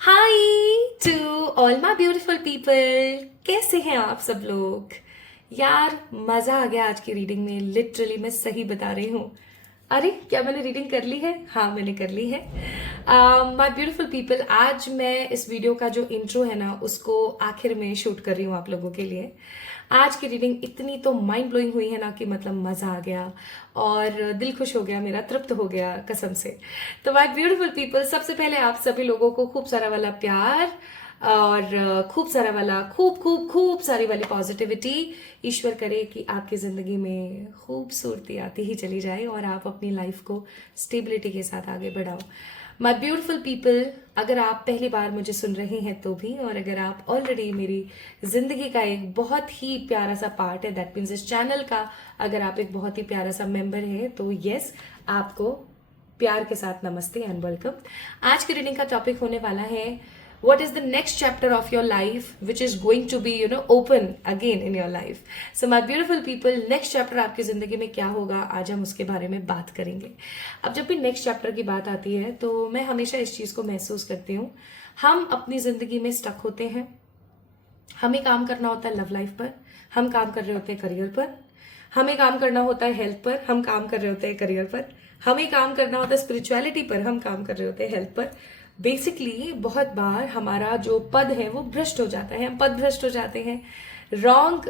Hi to all my beautiful people. कैसे हैं आप सब लोग? यार मजा आ गया आज की रीडिंग में। लिटरली मैं सही बता रही हूँ। अरे क्या मैंने रीडिंग कर ली है? हाँ मैंने कर ली है। माय ब्यूटीफुल पीपल, आज मैं इस वीडियो का जो इंट्रो है ना उसको आखिर में शूट कर रही हूँ आप लोगों के लिए। आज की रीडिंग इतनी तो माइंड ब्लोइंग हुई है ना कि मतलब मजा आ गया और दिल खुश हो गया, मेरा तृप्त हो गया कसम से। तो माय ब्यूटीफुल पीपल, सबसे पहले आप सभी लोगों को खूब सारा वाला प्यार और खूब सारा वाला खूब खूब खूब सारी वाली पॉजिटिविटी। ईश्वर करे कि आपकी जिंदगी में खूबसूरती आती ही चली जाए और आप अपनी लाइफ को स्टेबिलिटी के साथ आगे बढ़ाओ। माय ब्यूटीफुल पीपल, अगर आप पहली बार मुझे सुन रहे हैं तो भी, और अगर आप ऑलरेडी मेरी जिंदगी का एक बहुत ही प्यारा सा पार्ट है, दैट मीन्स इस चैनल का अगर आप एक बहुत ही प्यारा सा मेंबर है, तो यस, आपको प्यार के साथ नमस्ते एंड वेलकम। आज की रीडिंग का टॉपिक होने वाला है what is the next chapter of your life which is going to be open again in your life. So my beautiful people, next chapter आपकी जिंदगी में क्या होगा, आज हम उसके बारे में बात करेंगे। अब जब भी नेक्स्ट चैप्टर की बात आती है तो मैं हमेशा इस चीज को महसूस करती हूँ, हम अपनी जिंदगी में स्टक होते हैं। हमें काम करना होता है लव लाइफ पर, हम काम कर रहे होते हैं करियर पर। हमें काम करना होता है हेल्थ पर, हम काम कर रहे होते हैं करियर पर। हमें काम करना होता है स्पिरिचुअलिटी पर, हम काम कर रहे होते हैं हेल्थ पर। बेसिकली बहुत बार हमारा जो पद है वो भ्रष्ट हो जाता है, हम पद भ्रष्ट हो जाते हैं, रॉन्ग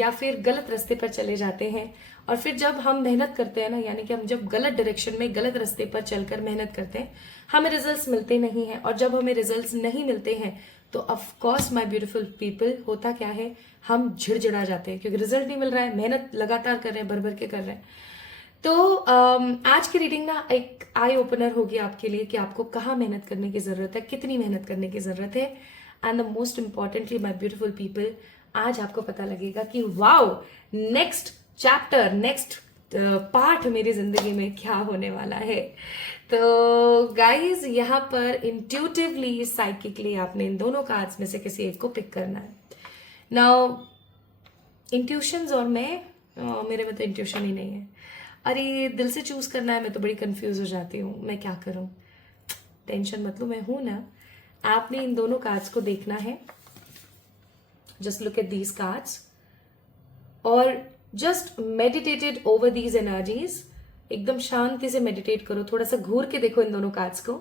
या फिर गलत रास्ते पर चले जाते हैं। और फिर जब हम मेहनत करते हैं ना, यानी कि हम जब गलत डायरेक्शन में गलत रास्ते पर चलकर मेहनत करते हैं, हमें रिजल्ट्स मिलते नहीं हैं। और जब हमें रिजल्ट्स नहीं मिलते हैं तो of course my beautiful people, होता क्या है, हम झिड़झिड़ा जाते हैं क्योंकि रिजल्ट नहीं मिल रहा है, मेहनत लगातार कर रहे हैं, भर भर के कर रहे हैं। तो आज की रीडिंग ना एक आई ओपनर होगी आपके लिए कि आपको कहाँ मेहनत करने की जरूरत है, कितनी मेहनत करने की जरूरत है। And the most importantly my beautiful people, आज आपको पता लगेगा कि wow, next chapter, next part मेरी जिंदगी में क्या होने वाला है। तो गाइज, यहाँ पर इंट्यूटिवली, साइकिकली आपने इन दोनों कार्ड्स में से किसी एक को पिक करना है। नाउ इंट्यूशंस और मैं, मेरे में तो इंट्यूशन ही नहीं है। अरे दिल से चूज करना है, मैं तो बड़ी कंफ्यूज हो जाती हूँ, मैं क्या करूँ। टेंशन मत लो, मैं हूं ना। आपने इन दोनों कार्ड्स को देखना है, just look at these cards और just meditated over these energies. एकदम शांति से मेडिटेट करो, थोड़ा सा घूर के देखो इन दोनों कार्ड्स को।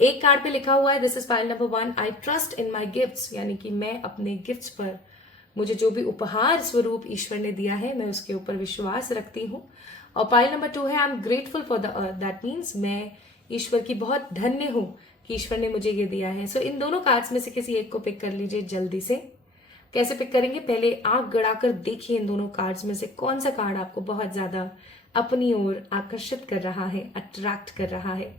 एक कार्ड पे लिखा हुआ है, this is pile number 1, I trust in my gifts, यानी कि मैं अपने गिफ्ट्स पर, मुझे जो भी उपहार स्वरूप ईश्वर ने दिया है, मैं उसके ऊपर विश्वास रखती हूँ। और पाइल नंबर 2 है, I am grateful for the earth, that means मैं ईश्वर की बहुत धन्य हूं कि ईश्वर ने मुझे ये दिया है। सो इन दोनों कार्ड्स में से किसी एक को पिक कर लीजिए जल्दी से। कैसे पिक करेंगे, पहले आंख गड़ाकर देखिए इन दोनों कार्ड्स में से कौन सा कार्ड आपको बहुत ज्यादा अपनी ओर आकर्षित कर रहा है, अट्रैक्ट कर रहा है।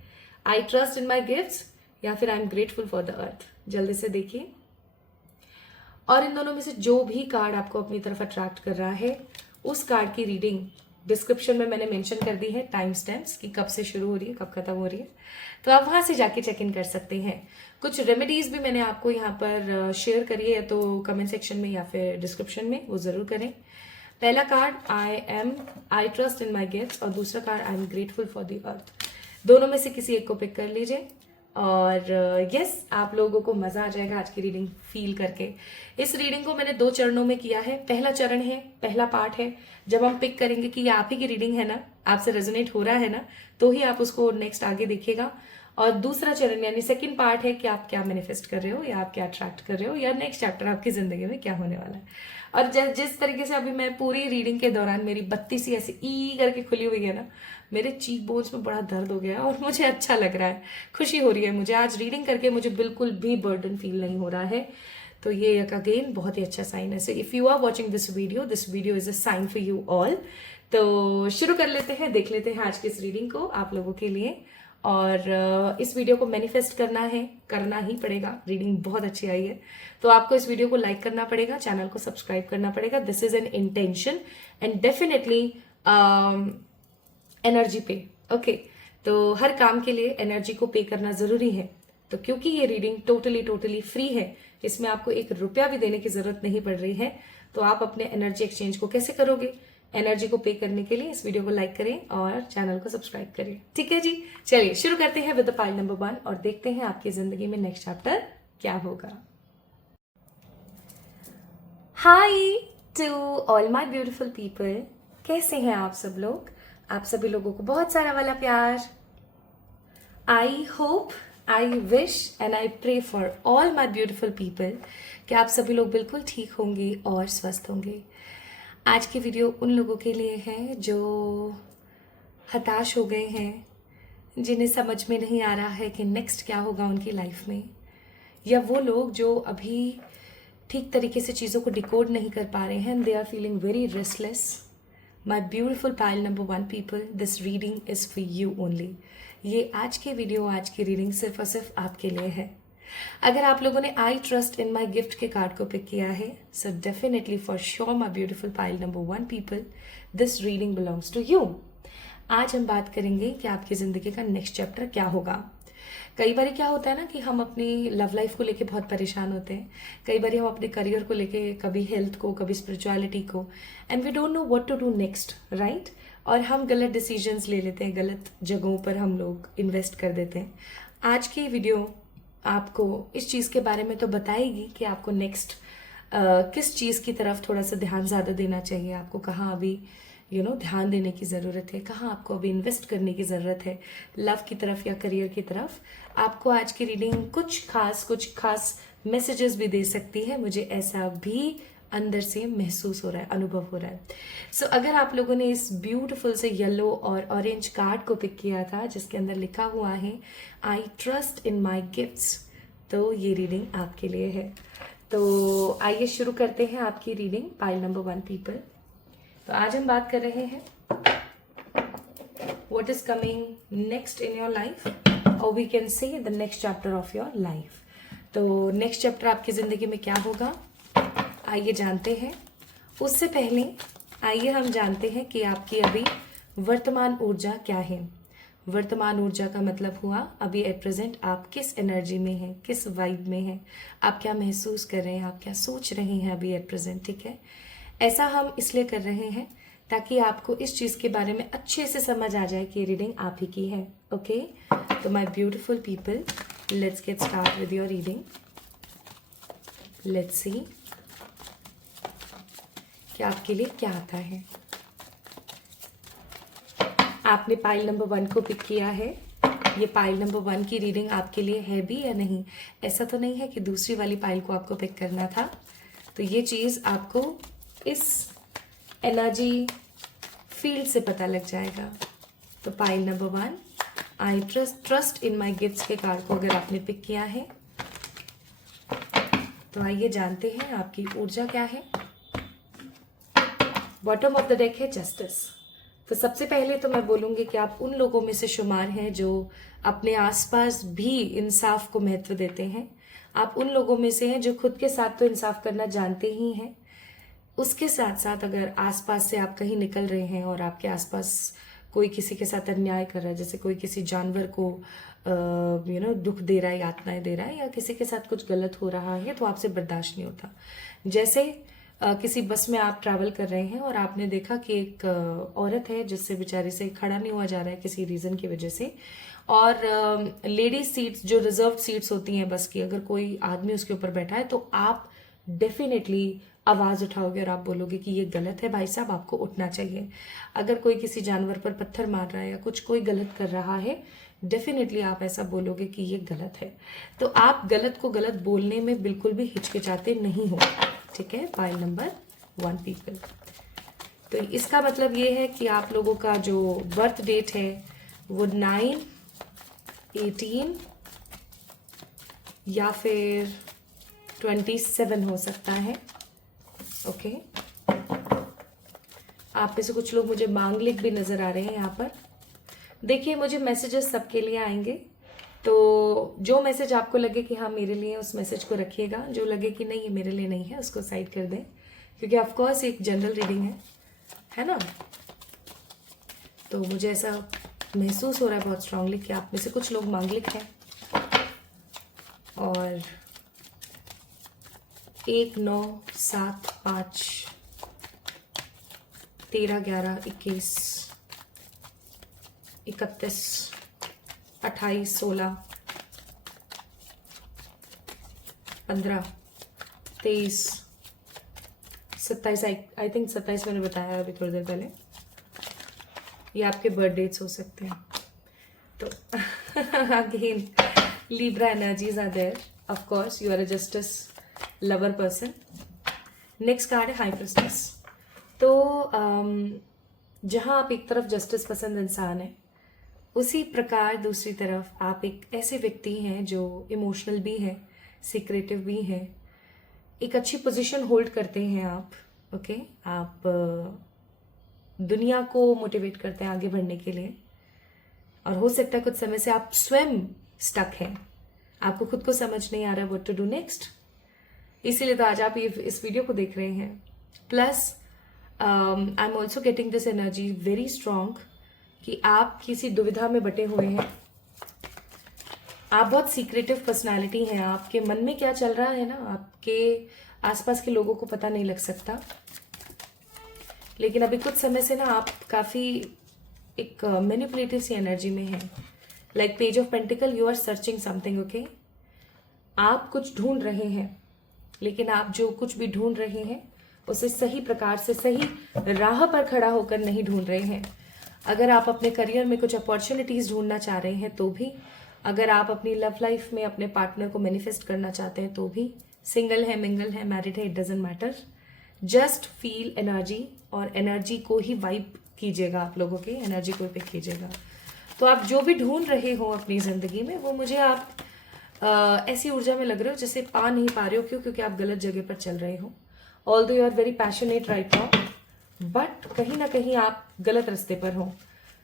आई ट्रस्ट इन माई गिफ्ट्स या फिर I am grateful for the earth. जल्दी से देखिए। और इन दोनों में से जो भी कार्ड आपको अपनी तरफ अट्रैक्ट कर रहा है, उस कार्ड की रीडिंग डिस्क्रिप्शन में मैंने मेंशन कर दी है, टाइम स्टैम्प्स कि कब से शुरू हो रही है, कब खत्म हो रही है। तो आप वहां से जाके चेक इन कर सकते हैं। कुछ रेमेडीज भी मैंने आपको यहाँ पर शेयर करी है, तो कमेंट सेक्शन में या फिर डिस्क्रिप्शन में वो जरूर करें। पहला card I trust in my gifts और दूसरा card I am grateful for the earth. दोनों में से किसी एक को पिक कर लीजिए और यस, आप लोगों को मजा आ जाएगा आज की रीडिंग फील करके। इस रीडिंग को मैंने 2 चरणों में किया है। पहला चरण है, पहला पार्ट है, जब हम पिक करेंगे कि ये आप ही की रीडिंग है ना, आपसे रेजोनेट हो रहा है ना, तो ही आप उसको नेक्स्ट आगे देखिएगा। और दूसरा चरण यानी सेकंड पार्ट है कि आप क्या मैनिफेस्ट कर रहे हो या आप क्या अट्रैक्ट कर रहे हो या नेक्स्ट चैप्टर आपकी जिंदगी में क्या होने वाला है। और जिस तरीके से अभी मैं पूरी रीडिंग के दौरान मेरी बत्ती सी ऐसी ई करके खुली हुई है ना, मेरे चीक बोन्स में बड़ा दर्द हो गया है और मुझे अच्छा लग रहा है, खुशी हो रही है मुझे आज रीडिंग करके, मुझे बिल्कुल भी बर्डन फील नहीं हो रहा है। तो ये एक अगेन बहुत ही अच्छा साइन है। So if you are watching this video is a sign for you all. तो शुरू कर लेते हैं, देख लेते हैं आज की इस रीडिंग को आप लोगों के लिए। और इस वीडियो को मैनिफेस्ट करना है, करना ही पड़ेगा, रीडिंग बहुत अच्छी आई है। तो आपको इस वीडियो को लाइक करना पड़ेगा, चैनल को सब्सक्राइब करना पड़ेगा। This is an intention and definitely energy पे। ओके, तो हर काम के लिए एनर्जी को पे करना जरूरी है। तो क्योंकि ये रीडिंग टोटली फ्री है, इसमें आपको 1 रुपया भी देने की जरूरत नहीं पड़ रही है, तो आप अपने एनर्जी एक्सचेंज को कैसे करोगे, एनर्जी को पे करने के लिए इस वीडियो को लाइक करें और चैनल को सब्सक्राइब करें। ठीक है जी, चलिए शुरू करते हैं विद द पाइल नंबर 1 और देखते हैं आपकी जिंदगी में नेक्स्ट चैप्टर क्या होगा। Hi to all my beautiful people, कैसे हैं आप सब लोग? आप सभी लोगों को बहुत सारा वाला प्यार। I hope, I wish and I pray for all my beautiful people कि आप सभी लोग बिल्कुल ठीक होंगे और स्वस्थ होंगे। आज की वीडियो उन लोगों के लिए है जो हताश हो गए हैं, जिन्हें समझ में नहीं आ रहा है कि नेक्स्ट क्या होगा उनकी लाइफ में, या वो लोग जो अभी ठीक तरीके से चीज़ों को डिकोड नहीं कर पा रहे हैं। They are feeling very restless. My beautiful pile number 1 people, this reading is for you only. ये आज की वीडियो, आज की रीडिंग सिर्फ और सिर्फ आपके लिए है। अगर आप लोगों ने I trust in my gift के कार्ड को पिक किया है, so definitely for sure my beautiful pile number 1 people, this reading belongs to you. आज हम बात करेंगे कि आपकी जिंदगी का नेक्स्ट चैप्टर क्या होगा। कई बार क्या होता है ना कि हम अपनी लव लाइफ को लेके बहुत परेशान होते हैं, कई बार हम अपने करियर को लेके, कभी हेल्थ को, कभी स्पिरिचुअलिटी को, and we don't know what to do next, right? और हम गलत डिसीजंस ले लेते हैं, गलत जगहों पर हम लोग इन्वेस्ट कर देते हैं। आज की वीडियो आपको इस चीज़ के बारे में तो बताएगी कि आपको नेक्स्ट किस चीज़ की तरफ थोड़ा सा ध्यान ज़्यादा देना चाहिए, आपको कहाँ अभी ध्यान देने की ज़रूरत है, कहाँ आपको अभी इन्वेस्ट करने की ज़रूरत है, लव की तरफ या करियर की तरफ। आपको आज की रीडिंग कुछ खास मैसेजेस भी दे सकती है, मुझे ऐसा भी अंदर से महसूस हो रहा है, अनुभव हो रहा है। सो अगर आप लोगों ने इस ब्यूटीफुल से येलो और ऑरेंज कार्ड को पिक किया था जिसके अंदर लिखा हुआ है आई ट्रस्ट इन माई गिफ्ट्स, तो ये रीडिंग आपके लिए है। तो आइए शुरू करते हैं आपकी रीडिंग पाइल नंबर 1 पीपल। तो आज हम बात कर रहे हैं what is coming next in your life, और we can say the next chapter of your life. तो नेक्स्ट चैप्टर आपकी जिंदगी में क्या होगा, आइए जानते हैं। उससे पहले आइए हम जानते हैं कि आपकी अभी वर्तमान ऊर्जा क्या है। वर्तमान ऊर्जा का मतलब हुआ अभी एट प्रेजेंट आप किस एनर्जी में हैं, किस वाइब में हैं, आप क्या महसूस कर रहे हैं, आप क्या सोच रहे हैं अभी एट प्रेजेंट। ठीक है, ऐसा हम इसलिए कर रहे हैं ताकि आपको इस चीज़ के बारे में अच्छे से समझ आ जाए कि रीडिंग आप ही की है। ओके, तो my beautiful people, let's get start with your reading. Let's see कि आपके लिए क्या आता है। आपने पाइल नंबर 1 को पिक किया है। ये पाइल नंबर 1 की रीडिंग आपके लिए है भी या नहीं, ऐसा तो नहीं है कि दूसरी वाली पाइल को आपको पिक करना था। तो ये चीज़ आपको इस एनर्जी फील्ड से पता लग जाएगा। तो pile number 1 I trust in my gifts के कार्ड को अगर आपने पिक किया है तो आइए जानते हैं आपकी ऊर्जा क्या है। बॉटम ऑफ द डेक है जस्टिस। तो सबसे पहले तो मैं बोलूंगी कि आप उन लोगों में से शुमार हैं जो अपने आसपास भी इंसाफ को महत्व देते हैं। आप उन लोगों में से हैं जो खुद के साथ तो इंसाफ करना जानते ही हैं, उसके साथ साथ अगर आसपास से आप कहीं निकल रहे हैं और आपके आसपास कोई किसी के साथ अन्याय कर रहा है, जैसे कोई किसी जानवर को दुख दे रहा है, यातनाएं दे रहा है, या किसी के साथ कुछ गलत हो रहा है, तो आपसे बर्दाश्त नहीं होता। जैसे किसी बस में आप ट्रैवल कर रहे हैं और आपने देखा कि एक औरत है जिससे बेचारे से खड़ा नहीं हुआ जा रहा है किसी रीजन की वजह से, और लेडीज सीट्स जो रिजर्व सीट्स होती हैं बस की, अगर कोई आदमी उसके ऊपर बैठा है तो आप डेफिनेटली आवाज उठाओगे और आप बोलोगे कि ये गलत है भाई साहब, आपको उठना चाहिए। अगर कोई किसी जानवर पर पत्थर मार रहा है या कुछ कोई गलत कर रहा है, डेफिनेटली आप ऐसा बोलोगे कि ये गलत है। तो आप गलत को गलत बोलने में बिल्कुल भी हिचकिचाते नहीं हो। ठीक है, पाइल नंबर 1 पीपल। तो इसका मतलब ये है कि आप लोगों का जो बर्थ डेट है वो 9, 18 या फिर 27 हो सकता है। ओके, आप में से कुछ लोग मुझे मांगलिक भी नजर आ रहे हैं यहाँ पर। देखिए, मुझे मैसेजेस सबके लिए आएंगे, तो जो मैसेज आपको लगे कि हाँ मेरे लिए, उस मैसेज को रखिएगा। जो लगे कि नहीं ये मेरे लिए नहीं है, उसको साइड कर दें, क्योंकि ऑफकोर्स एक जनरल रीडिंग है ना। तो मुझे ऐसा महसूस हो रहा है बहुत स्ट्रांगली कि आप में से कुछ लोग मांगलिक हैं, और 1, 9, 7, 5 13, 11, 21, 31, 28, 16, 15, 23, 27, आई थिंक 27 मैंने बताया अभी थोड़ी देर पहले। ये आपके बर्थ डेट्स हो सकते हैं। तो again Libra energies are there. Of course, you are a justice lover person. Next card है High Priestess. तो जहाँ आप एक तरफ जस्टिस पसंद इंसान है, उसी प्रकार दूसरी तरफ आप एक ऐसे व्यक्ति हैं जो इमोशनल भी हैं, सीक्रेटिव भी हैं, एक अच्छी पोजीशन होल्ड करते हैं आप। ओके आप दुनिया को मोटिवेट करते हैं आगे बढ़ने के लिए, और हो सकता है कुछ समय से आप स्वयं स्टक हैं, आपको खुद को समझ नहीं आ रहा व्हाट टू डू नेक्स्ट, इसीलिए तो आज आप ये इस वीडियो को देख रहे हैं। Plus I am also getting this energy very strong कि आप किसी दुविधा में बटे हुए हैं। आप बहुत सीक्रेटिव पर्सनालिटी हैं, आपके मन में क्या चल रहा है ना, आपके आसपास के लोगों को पता नहीं लग सकता। लेकिन अभी कुछ समय से ना आप काफी एक मैनिपुलेटिव सी एनर्जी में हैं। Like page of pentacle, you are searching something. Okay आप कुछ ढूंढ रहे हैं, लेकिन आप जो कुछ भी ढूंढ रहे हैं उसे सही प्रकार से सही राह पर खड़ा होकर नहीं ढूंढ रहे हैं। अगर आप अपने करियर में कुछ अपॉर्चुनिटीज ढूंढना चाह रहे हैं तो भी, अगर आप अपनी लव लाइफ में अपने पार्टनर को मैनिफेस्ट करना चाहते हैं तो भी, सिंगल है, मिंगल है, मैरिड है, it doesn't matter, just feel energy और एनर्जी को ही वाइब कीजिएगा, आप लोगों की एनर्जी को पिक कीजिएगा। तो आप जो भी ढूंढ रहे हो अपनी जिंदगी में, वो मुझे आप ऐसी ऊर्जा में लग रहे हो जैसे पा नहीं पा रहे हो। क्यों? क्योंकि आप गलत जगह पर चल रहे हो। Although you are very passionate right now, but कहीं ना कहीं आप गलत रास्ते पर हो।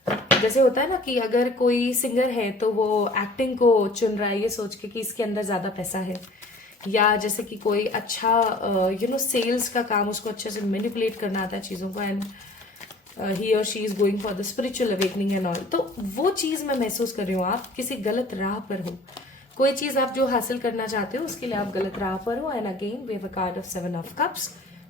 जैसे होता है ना कि अगर कोई सिंगर है तो वो एक्टिंग को चुन रहा है ये सोच के कि इसके अंदर ज्यादा पैसा है, या जैसे कि कोई अच्छा सेल्स का काम, उसको अच्छे से मैनिपुलेट करना आता है चीजों को, एंड ही और she is going for the spiritual awakening and all. तो वो चीज मैं महसूस कर रही हूँ, आप किसी गलत राह पर हो। कोई चीज आप जो हासिल करना चाहते हो उसके लिए आप गलत राह पर हो। And again we have a card of 7 of cups,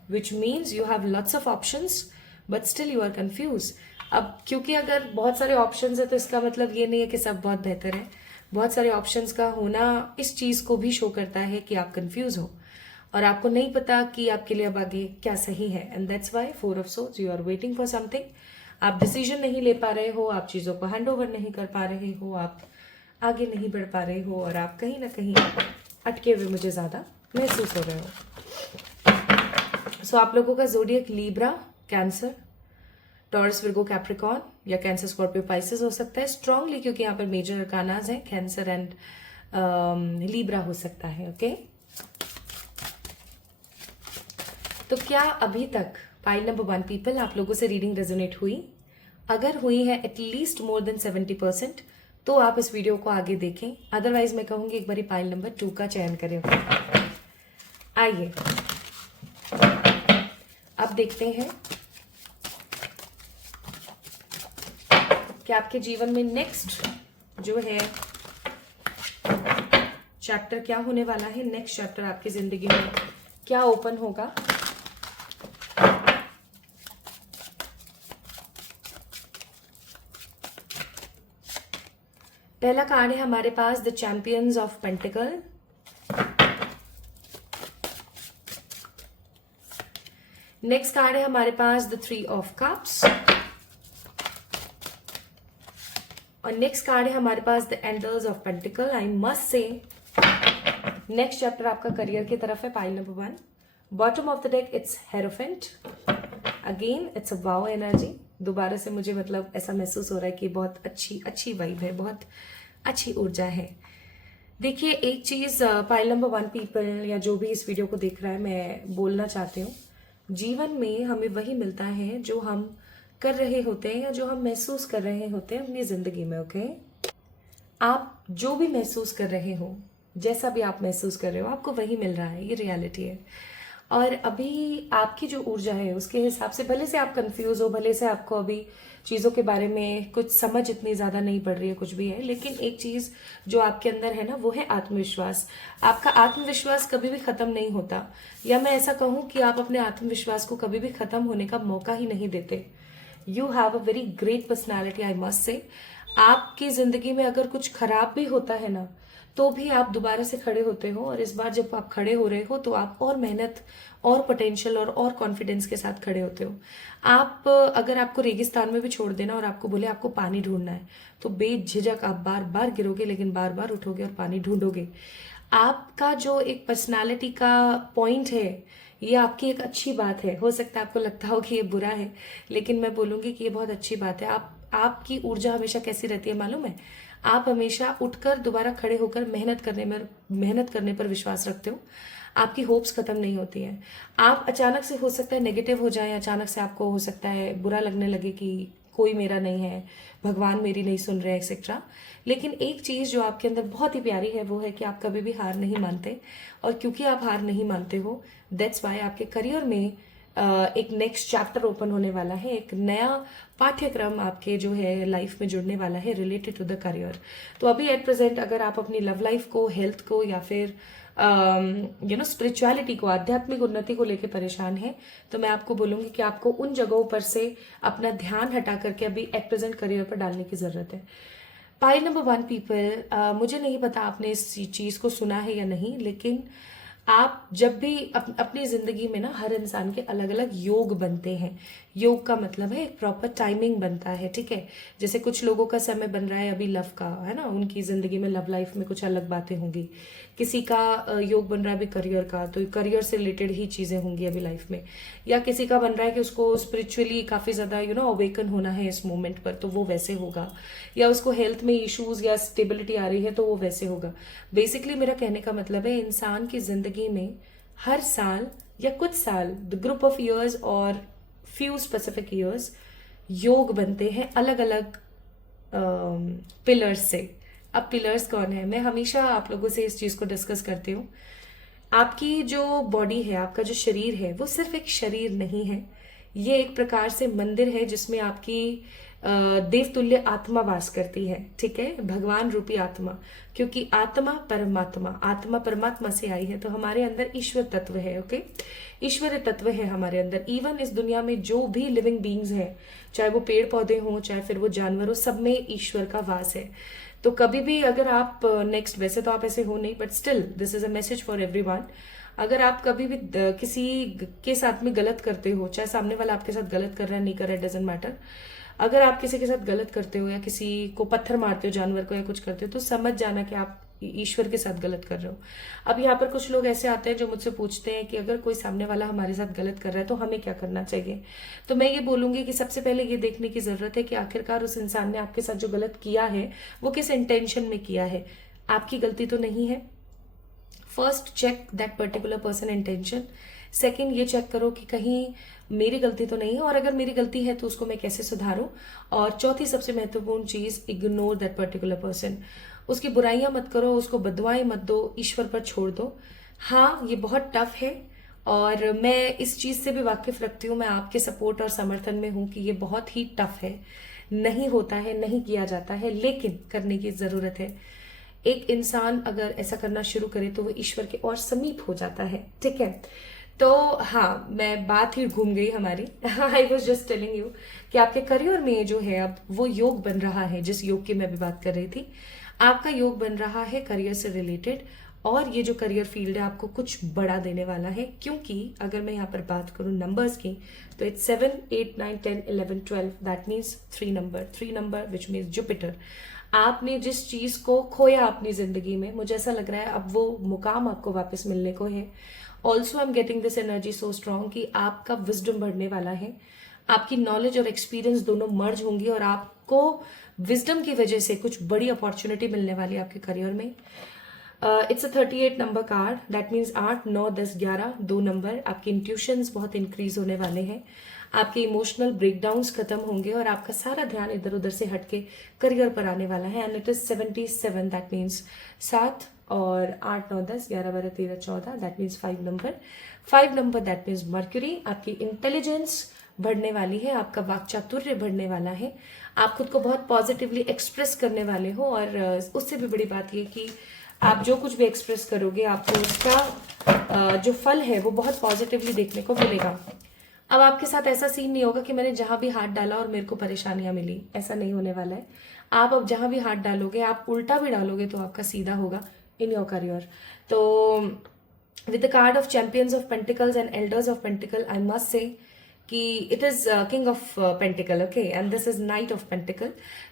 which means you have lots of options but still you are confuse. अब क्योंकि अगर बहुत सारे ऑप्शंस है तो इसका मतलब ये नहीं है कि सब बहुत बेहतर है। बहुत सारे ऑप्शंस का होना इस चीज को भी शो करता है कि आप कंफ्यूज हो और आपको नहीं पता कि आपके लिए अब आगे क्या सही है। And that's why 4 of swords, you are waiting for something. आप डिसीजन नहीं ले पा रहे हो, आप चीजों को हैंड ओवर नहीं कर पा रहे हो, आप आगे नहीं बढ़ पा रहे हो, और आप कहीं ना कहीं अटके हुए मुझे ज्यादा महसूस हो रहे हो। सो आप लोगों का zodiac Libra, cancer, taurus, Virgo, Capricorn या कैंसर, स्कॉर्पियो, पाइसेस हो सकता है स्ट्रांगली, क्योंकि यहाँ पर मेजर अरकानाज हैं, कैंसर एंड लीब्रा हो सकता है। ओके तो क्या अभी तक पाइल नंबर 1 पीपल आप लोगों से रीडिंग रेजोनेट हुई? अगर हुई है एटलीस्ट मोर देन 70%, तो आप इस वीडियो को आगे देखें। अदरवाइज मैं कहूंगी एक बारी पाइल नंबर 2 का चयन करें। आइए अब देखते हैं कि आपके जीवन में नेक्स्ट जो है चैप्टर क्या होने वाला है। नेक्स्ट चैप्टर आपकी जिंदगी में क्या ओपन होगा। पहला कार्ड है हमारे पास the champions of pentacle. Next card है हमारे पास द 3 ऑफ कप्स, और नेक्स्ट कार्ड है हमारे पास the enders of pentacle. I must say next chapter आपका करियर की तरफ है, pile number 1। Bottom of the deck it's hierophant. Again it's a wow energy. दोबारा से मुझे मतलब ऐसा महसूस हो रहा है कि बहुत अच्छी वाइब है, बहुत अच्छी ऊर्जा है। देखिए एक चीज पाइल नंबर 1 पीपल या जो भी इस वीडियो को देख रहा है, मैं बोलना चाहती हूँ, जीवन में हमें वही मिलता है जो हम कर रहे होते हैं या जो हम महसूस कर रहे होते हैं अपनी जिंदगी में। ओके आप जो भी महसूस कर रहे हो, जैसा भी आप महसूस कर रहे हो, आपको वही मिल रहा है, ये रियलिटी है। और अभी आपकी जो ऊर्जा है उसके हिसाब से, भले से आप कंफ्यूज हो, भले से आपको अभी चीज़ों के बारे में कुछ समझ इतनी ज़्यादा नहीं पड़ रही है, कुछ भी है, लेकिन एक चीज़ जो आपके अंदर है ना, वो है आत्मविश्वास। आपका आत्मविश्वास कभी भी ख़त्म नहीं होता, या मैं ऐसा कहूँ कि आप अपने आत्मविश्वास को कभी भी ख़त्म होने का मौका ही नहीं देते। You have a very great personality, I must से। आपकी ज़िंदगी में अगर कुछ खराब भी होता है ना, तो भी आप दोबारा से खड़े होते हो, और इस बार जब आप खड़े हो रहे हो तो आप और मेहनत और पोटेंशियल और कॉन्फिडेंस के साथ खड़े होते हो। आप अगर आपको रेगिस्तान में भी छोड़ देना और आपको बोले आपको पानी ढूंढना है, तो बेझिझक आप बार बार गिरोगे, लेकिन बार बार उठोगे और पानी ढूंढोगे। आपका जो एक पर्सनालिटी का पॉइंट है, ये आपकी एक अच्छी बात है। हो सकता है आपको लगता हो कि ये बुरा है, लेकिन मैं बोलूंगी कि ये बहुत अच्छी बात है। आपकी ऊर्जा हमेशा कैसी रहती है मालूम है? आप हमेशा उठकर दोबारा खड़े होकर मेहनत करने पर विश्वास रखते हो। आपकी होप्स खत्म नहीं होती हैं। आप अचानक से हो सकता है नेगेटिव हो जाए, अचानक से आपको हो सकता है बुरा लगने लगे कि कोई मेरा नहीं है, भगवान मेरी नहीं सुन रहे, एक्सेट्रा। लेकिन एक चीज जो आपके अंदर बहुत ही प्यारी है, वो है कि आप कभी भी हार नहीं मानते। और क्योंकि आप हार नहीं मानते हो, दैट्स वाई आपके करियर में एक नेक्स्ट चैप्टर ओपन होने वाला है, एक नया पाठ्यक्रम आपके जो है लाइफ में जुड़ने वाला है रिलेटेड टू द करियर। तो अभी एट प्रेजेंट अगर आप अपनी लव लाइफ को, हेल्थ को, या फिर स्पिरिचुअलिटी को, आध्यात्मिक उन्नति को लेकर परेशान है, तो मैं आपको बोलूंगी कि आपको उन जगहों पर से अपना ध्यान हटा करके अभी एट प्रेजेंट करियर पर डालने की जरूरत है। पाई नंबर 1 पीपल, मुझे नहीं पता आपने इस चीज को सुना है या नहीं, लेकिन आप जब भी अपनी जिंदगी में ना, हर इंसान के अलग अलग योग बनते हैं। योग का मतलब है एक प्रॉपर टाइमिंग बनता है, ठीक है। जैसे कुछ लोगों का समय बन रहा है अभी लव का, है ना, उनकी जिंदगी में लव लाइफ में कुछ अलग बातें होंगी। किसी का योग बन रहा है अभी करियर का, तो करियर से रिलेटेड ही चीजें होंगी अभी लाइफ में। या किसी का बन रहा है कि उसको स्पिरिचुअली काफी ज्यादा अवेकन होना है इस मोमेंट पर, तो वो वैसे होगा। या उसको हेल्थ में इश्यूज या स्टेबिलिटी आ रही है, तो वो वैसे होगा। बेसिकली मेरा कहने का मतलब है, इंसान की जिंदगी में हर साल या कुछ साल, द ग्रुप ऑफ ईयर्स और फ्यू स्पेसिफिक ईयर्स, योग बनते हैं अलग अलग पिलर्स से। अब पिलर्स कौन है, मैं हमेशा आप लोगों से इस चीज को डिस्कस करती हूँ। आपकी जो बॉडी है, आपका जो शरीर है, वो सिर्फ एक शरीर नहीं है। ये एक प्रकार से मंदिर है जिसमें आपकी देवतुल्य आत्मा वास करती है, ठीक है, भगवान रूपी आत्मा। क्योंकि आत्मा परमात्मा से आई है, तो हमारे अंदर ईश्वर तत्व है। ओके, ईश्वर तत्व है हमारे अंदर। इवन इस दुनिया में जो भी लिविंग बींग्स हैं, चाहे वो पेड़ पौधे हों, चाहे फिर वो जानवर हो, सब में ईश्वर का वास है। तो कभी भी अगर आप नेक्स्ट, वैसे तो आप ऐसे हो नहीं, but still this is a message for everyone. अगर आप कभी भी किसी के साथ में गलत करते हो, चाहे सामने वाला आपके साथ गलत कर रहा है, नहीं कर रहा है, डजेंट मैटर। अगर आप किसी के साथ गलत करते हो, या किसी को पत्थर मारते हो, जानवर को, या कुछ करते हो, तो समझ जाना कि आप ईश्वर के साथ गलत कर रहे हो। अब यहाँ पर कुछ लोग ऐसे आते हैं जो मुझसे पूछते हैं कि अगर कोई सामने वाला हमारे साथ गलत कर रहा है तो हमें क्या करना चाहिए। तो मैं ये बोलूंगी कि सबसे पहले ये देखने की जरूरत है कि आखिरकार उस इंसान ने आपके साथ जो गलत किया है वो किस इंटेंशन में किया है। आपकी गलती तो नहीं है। First check that particular person intention. Second, ये चेक करो कि कहीं मेरी गलती तो नहीं है, और अगर मेरी गलती है तो उसको मैं कैसे सुधारूं। और चौथी सबसे महत्वपूर्ण चीज, इग्नोर दैट पर्टिकुलर पर्सन। उसकी बुराइयां मत करो, उसको बदुआएं मत दो, ईश्वर पर छोड़ दो। हाँ, ये बहुत टफ है, और मैं इस चीज से भी वाकिफ रखती हूँ, मैं आपके सपोर्ट और समर्थन में हूँ कि ये बहुत ही टफ है, नहीं होता है, नहीं किया जाता है, लेकिन करने की जरूरत है। एक इंसान अगर ऐसा करना शुरू करे तो वो ईश्वर के और समीप हो जाता है, ठीक है। तो हाँ, मैं बात ही घूम गई हमारी। I was just telling you कि आपके करियर में जो है अब वो योग बन रहा है, जिस योग की मैं भी बात कर रही थी। आपका योग बन रहा है करियर से रिलेटेड, और ये जो करियर फील्ड है आपको कुछ बड़ा देने वाला है। क्योंकि अगर मैं यहाँ पर बात करूँ नंबर्स की, तो it's 7, 8, 9, 10, 11, 12, that means 3 number which means Jupiter. आपने जिस चीज को खोया अपनी जिंदगी में, मुझे ऐसा लग रहा है अब वो मुकाम आपको वापस मिलने को है। Also I'm getting this energy so strong कि आपका विजडम बढ़ने वाला है, आपकी नॉलेज और एक्सपीरियंस दोनों मर्ज होंगी, और आपको विजडम की वजह से कुछ बड़ी अपॉर्चुनिटी मिलने वाली है आपके करियर में। It's a 38 number card, that means 8, 9, 10, 11 2 number. आपके इंट्यूशंस बहुत इंक्रीज होने वाले हैं, आपके इमोशनल ब्रेकडाउन्स खत्म होंगे, और आपका सारा ध्यान इधर उधर से हटके करियर पर आने वाला है। And it is 77, that means 7, और 8 9 10 11 12 13 14, that means 5 number that means mercury. आपकी इंटेलिजेंस बढ़ने वाली है, आपका वाक्चातुर्य बढ़ने वाला है, आप खुद को बहुत पॉजिटिवली एक्सप्रेस करने वाले हो। और उससे भी बड़ी बात ये कि आप जो कुछ भी एक्सप्रेस करोगे आपको उसका जो फल है वो बहुत पॉजिटिवली देखने को मिलेगा। अब आपके साथ ऐसा सीन नहीं होगा कि मैंने जहां भी हाथ डाला और मेरे को परेशानियां मिली, ऐसा नहीं होने वाला है। आप अब जहां भी हाथ डालोगे, आप उल्टा भी डालोगे तो आपका सीधा होगा इन योर करियर। तो with the card of champions of pentacles and elders of pentacle, I must say कि it is king of pentacle, okay, and this is knight of pentacle.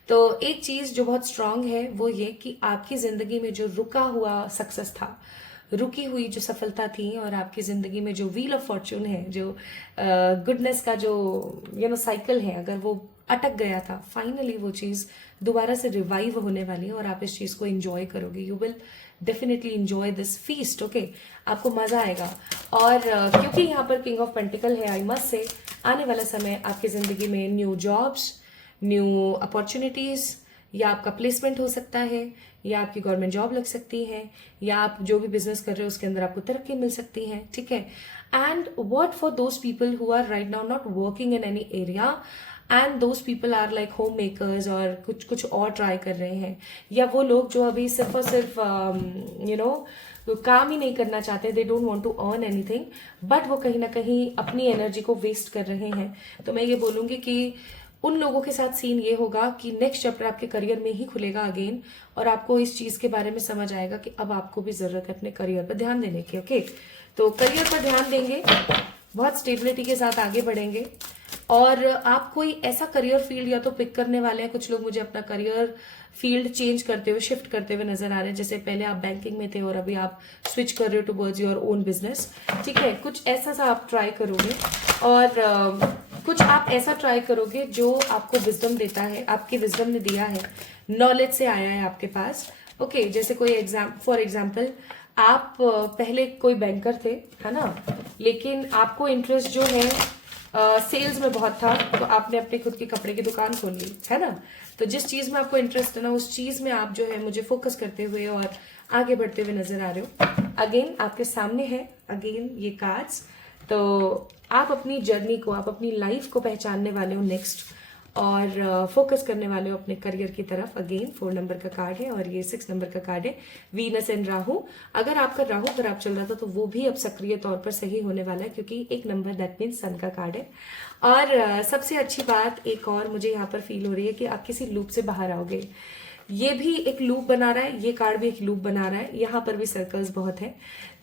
तो एक चीज जो बहुत स्ट्रांग है वो ये कि आपकी जिंदगी में जो रुका हुआ सक्सेस था, रुकी हुई जो सफलता थी, और आपकी जिंदगी में जो व्हील ऑफ फॉर्च्यून है, जो गुडनेस का जो साइकिल है, अगर वो अटक गया था, फाइनली वो चीज दोबारा से रिवाइव होने वाली है और आप इस चीज को एंजॉय करोगे। You will definitely enjoy this feast, okay, आपको मजा आएगा। और क्योंकि यहाँ पर किंग ऑफ पेंटिकल है, आई मस्ट से आने वाला समय आपकी जिंदगी में न्यू जॉब्स, न्यू अपॉर्चुनिटीज, या आपका प्लेसमेंट हो सकता है, या आपकी गवर्नमेंट जॉब लग सकती है, या आप जो भी बिजनेस कर रहे हो उसके अंदर आपको तरक्की मिल सकती है, ठीक है। And what for those people who are right now not working in any area, and those people are like home makers और कुछ और ट्राई कर रहे हैं, या वो लोग जो अभी सिर्फ और सिर्फ काम ही नहीं करना चाहते, they don't want to earn anything, but वो कहीं ना कहीं अपनी एनर्जी को वेस्ट कर रहे हैं। तो मैं ये बोलूंगी कि उन लोगों के साथ सीन ये होगा कि नेक्स्ट चैप्टर आपके करियर में ही खुलेगा अगेन, और आपको इस चीज के बारे में समझ आएगा कि अब आपको भी जरूरत है अपने करियर पर ध्यान देने की, ओके। तो करियर पर ध्यान देंगे, बहुत स्टेबिलिटी के साथ आगे बढ़ेंगे, और आप कोई ऐसा करियर फील्ड या तो पिक करने वाले हैं। कुछ लोग मुझे अपना करियर फील्ड चेंज करते हुए, शिफ्ट करते हुए नजर आ रहे हैं, जैसे पहले आप बैंकिंग में थे और अभी आप स्विच कर रहे हो टुवर्ड्स योर ओन बिजनेस, ठीक है। कुछ ऐसा सा आप ट्राई करोगे, और कुछ आप ऐसा ट्राई करोगे जो आपको विजडम देता है, आपकी विजडम ने दिया है, नॉलेज से आया है आपके पास, ओके। जैसे कोई फॉर एग्जाम्पल आप पहले कोई बैंकर थे, है ना, लेकिन आपको इंटरेस्ट जो है सेल्स में बहुत था, तो आपने अपनी खुद की कपड़े की दुकान खोल ली, है ना। तो जिस चीज में आपको इंटरेस्ट है ना, उस चीज में आप जो है मुझे फोकस करते हुए और आगे बढ़ते हुए नजर आ रहे हो। अगेन आपके सामने है अगेन ये कार्ड्स, तो आप अपनी जर्नी को, आप अपनी लाइफ को पहचानने वाले हो नेक्स्ट, और फोकस करने वाले हो अपने करियर की तरफ। अगेन 4 नंबर का कार्ड है और ये 6 नंबर का कार्ड है, वीनस एंड राहु। अगर आपका राहु खराब चल रहा था तो वो भी अब सक्रिय तौर पर सही होने वाला है, क्योंकि 1 नंबर दैट मीन्स सन का कार्ड है। और सबसे अच्छी बात एक और मुझे यहाँ पर फील हो रही है कि आप किसी लूप से बाहर आओगे। ये भी एक लूप बना रहा है, ये कार्ड भी एक लूप बना रहा है, यहाँ पर भी सर्कल्स बहुत है।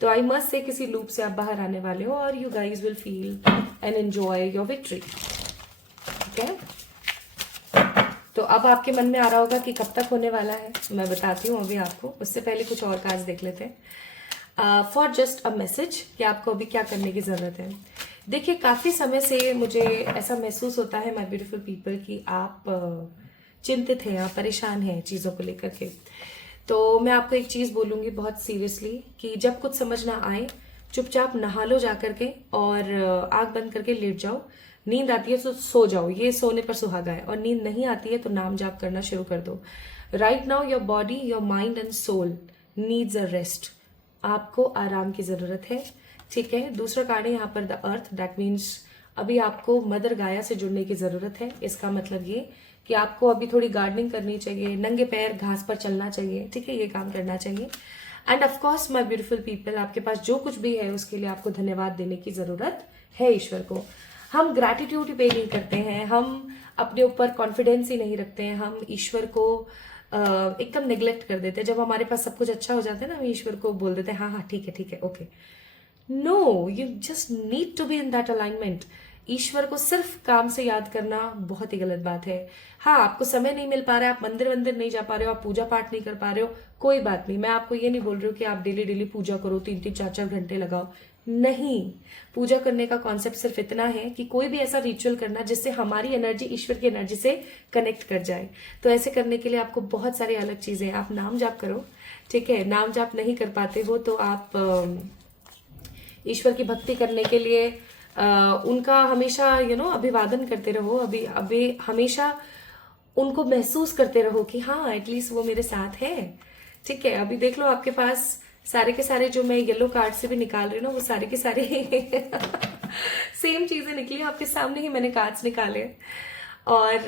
तो आई मस्ट से किसी लूप से आप बाहर आने वाले हो, और you guys will feel and enjoy your victory, ठीक है। तो अब आपके मन में आ रहा होगा कि कब तक होने वाला है, मैं बताती हूँ अभी आपको। उससे पहले कुछ और कार्ड्स देख लेते हैं फॉर जस्ट अ मैसेज कि आपको अभी क्या करने की जरूरत है। देखिए, काफी समय से मुझे ऐसा महसूस होता है माय ब्यूटीफुल पीपल कि आप चिंतित हैं, आप परेशान हैं चीजों को लेकर के। तो मैं आपको एक चीज बोलूंगी बहुत सीरियसली कि जब कुछ समझ ना आए, चुपचाप नहा लो जा करके, और आंख बंद करके लेट जाओ। नींद आती है तो सो जाओ, ये सोने पर सुहागा है। और नींद नहीं आती है तो नाम जाप करना शुरू कर दो। Right now your body, your mind and soul needs a rest. आपको आराम की जरूरत है, ठीक है। दूसरा कार्ड है यहाँ पर द अर्थ, दैट मीन्स अभी आपको मदर गाया से जुड़ने की जरूरत है। इसका मतलब ये कि आपको अभी थोड़ी गार्डनिंग करनी चाहिए, नंगे पैर घास पर चलना चाहिए, ठीक है, ये काम करना चाहिए। And of course my beautiful people, आपके पास जो कुछ भी है उसके लिए आपको धन्यवाद देने की जरूरत है ईश्वर को। हम ग्रैटिट्यूड पे नहीं करते हैं, हम अपने ऊपर कॉन्फिडेंस ही नहीं रखते हैं, हम ईश्वर को एकदम निग्लेक्ट कर देते हैं। जब हमारे पास सब कुछ अच्छा हो जाता है ना, हम ईश्वर को बोल देते हैं हाँ हाँ ठीक है okay. No, you just need to be in that alignment. ईश्वर को सिर्फ काम से याद करना बहुत ही गलत बात है। हाँ, आपको समय नहीं मिल पा रहा है, आप मंदिर वंदिर नहीं जा पा रहे हो, आप पूजा पाठ नहीं कर पा रहे हो, कोई बात नहीं। मैं आपको ये नहीं बोल रही हूँ कि आप डेली डेली पूजा करो, 3-3 4-4 घंटे लगाओ, नहीं। पूजा करने का कॉन्सेप्ट सिर्फ इतना है कि कोई भी ऐसा रिचुअल करना जिससे हमारी एनर्जी ईश्वर की एनर्जी से कनेक्ट कर जाए। तो ऐसे करने के लिए आपको बहुत सारी अलग चीजें, आप नाम जाप करो, ठीक है। नाम जाप नहीं कर पाते हो तो आप ईश्वर की भक्ति करने के लिए उनका हमेशा अभिवादन करते रहो। अभी हमेशा उनको महसूस करते रहो कि हाँ एटलीस्ट वो मेरे साथ है, ठीक है, अभी देख लो आपके पास सारे के सारे जो मैं येलो कार्ड से भी निकाल रही हूँ ना, वो सारे के सारे सेम चीजें निकली, आपके सामने ही मैंने कार्ड्स निकाले। और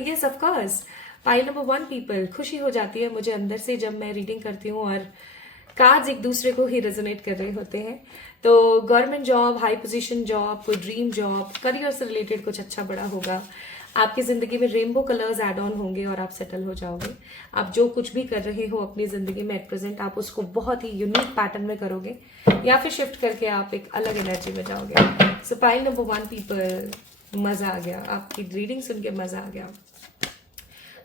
yes of course, pile number 1 people, खुशी हो जाती है मुझे अंदर से जब मैं रीडिंग करती हूँ और कार्ड्स एक दूसरे को ही रेजोनेट कर रहे होते हैं। तो government job, high position job, कोई ड्रीम जॉब, करियर से रिलेटेड कुछ अच्छा बड़ा होगा, आपकी जिंदगी में रेनबो कलर्स ऐड ऑन होंगे और आप सेटल हो जाओगे। आप जो कुछ भी कर रहे हो अपनी जिंदगी में एट प्रेजेंट, आप उसको बहुत ही यूनिक पैटर्न में करोगे या फिर शिफ्ट करके आप एक अलग एनर्जी में जाओगे। सो पाइल नंबर 1 पीपल, मजा आ गया, आपकी रीडिंग सुन के मजा आ गया।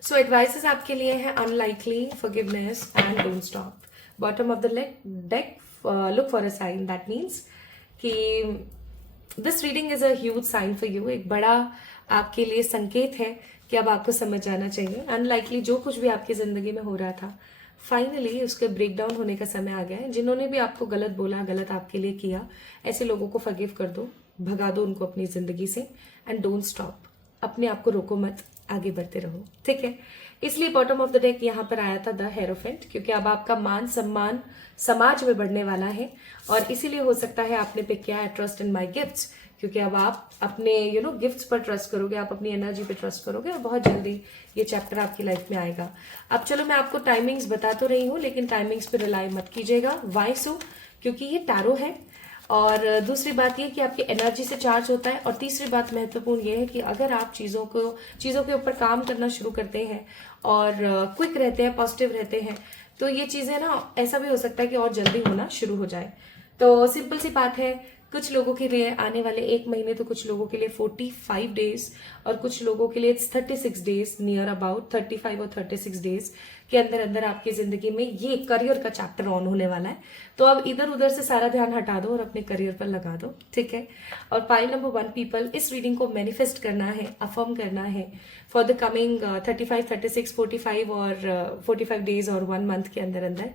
सो एडवाइसेस आपके लिए है unlikely, forgiveness and don't stop. Bottom of the deck, look for a sign, that means कि this reading is a huge sign for you. एक बड़ा आपके लिए संकेत है कि अब आपको समझ जाना चाहिए। अनलाइकली जो कुछ भी आपकी जिंदगी में हो रहा था, फाइनली उसके ब्रेक डाउन होने का समय आ गया है। जिन्होंने भी आपको गलत बोला, गलत आपके लिए किया, ऐसे लोगों को फॉरगिव कर दो, भगा दो उनको अपनी जिंदगी से एंड डोंट स्टॉप। अपने आप को रोको मत, आगे बढ़ते रहो, ठीक है। इसलिए बॉटम ऑफ द डेक यहाँ पर आया था द हेरोफेंट, क्योंकि अब आपका मान सम्मान समाज में बढ़ने वाला है और इसीलिए हो सकता है आपने पिक किया है ट्रस्ट इन माई गिफ्ट्स, क्योंकि अब आप अपने गिफ्ट्स पर ट्रस्ट करोगे, आप अपनी एनर्जी पे ट्रस्ट करोगे और बहुत जल्दी ये चैप्टर आपकी लाइफ में आएगा। अब चलो मैं आपको टाइमिंग्स बता तो रही हूँ, लेकिन टाइमिंग्स पे रिलाई मत कीजिएगा। वाई सो? क्योंकि ये टैरो है और दूसरी बात ये कि आपकी एनर्जी से चार्ज होता है और तीसरी बात महत्वपूर्ण ये है कि अगर आप चीज़ों के ऊपर काम करना शुरू करते हैं और क्विक रहते हैं, पॉजिटिव रहते हैं, तो ये चीज़ें ना ऐसा भी हो सकता है कि और जल्दी होना शुरू हो जाए। तो सिंपल सी बात है, कुछ लोगों के लिए आने वाले 1 महीने, तो कुछ लोगों के लिए 45 डेज और कुछ लोगों के लिए 36 डेज, नियर अबाउट 35 और 36 डेज के अंदर अंदर आपकी जिंदगी में ये करियर का चैप्टर ऑन होने वाला है। तो अब इधर उधर से सारा ध्यान हटा दो और अपने करियर पर लगा दो, ठीक है। और पाइल नंबर 1 पीपल, इस रीडिंग को मैनिफेस्ट करना है, अफर्म करना है फॉर द कमिंग 35, 36, 45 और 45 डेज और 1 मंथ के अंदर अंदर।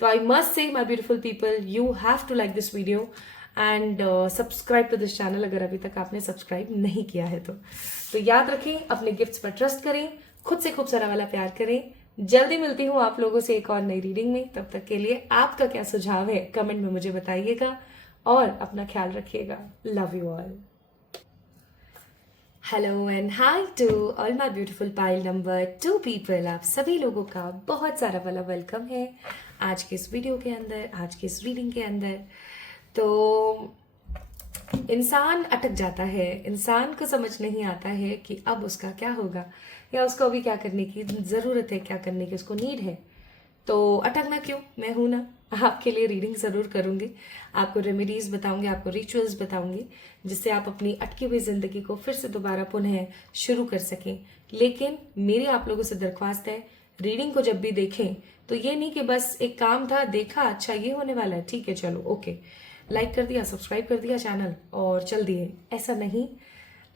तो I must say my beautiful people, you have to like this video and subscribe to this channel अगर अभी तक आपने सब्सक्राइब नहीं किया है तो याद रखें, अपने गिफ्ट्स पर ट्रस्ट करें, खुद से खूब सारा वाला प्यार करें। जल्दी मिलती हूँ आप लोगों से एक और नई रीडिंग में। तब तक के लिए आपका क्या सुझाव है कमेंट में मुझे बताइएगा और अपना ख्याल रखिएगा। Love you all. Hello and hi to all my beautiful pile number 2 people, आप सभी लोगों का बहुत सारा वाला वेलकम है आज के इस वीडियो के अंदर, आज के इस रीडिंग के अंदर। तो इंसान अटक जाता है, इंसान को समझ नहीं आता है कि अब उसका क्या होगा या उसको अभी क्या करने की ज़रूरत है, क्या करने की उसको नीड है। तो अटकना क्यों, मैं हूं ना, आपके लिए रीडिंग ज़रूर करूंगी, आपको रेमेडीज बताऊंगी, आपको रिचुअल्स बताऊंगी, जिससे आप अपनी अटकी हुई जिंदगी को फिर से दोबारा पुनः शुरू कर सकें। लेकिन मेरी आप लोगों से दरख्वास्त है, रीडिंग को जब भी देखें तो ये नहीं कि बस एक काम था, देखा, अच्छा ये होने वाला है, ठीक है चलो ओके, लाइक कर दिया, सब्सक्राइब कर दिया चैनल और चल दिए, ऐसा नहीं।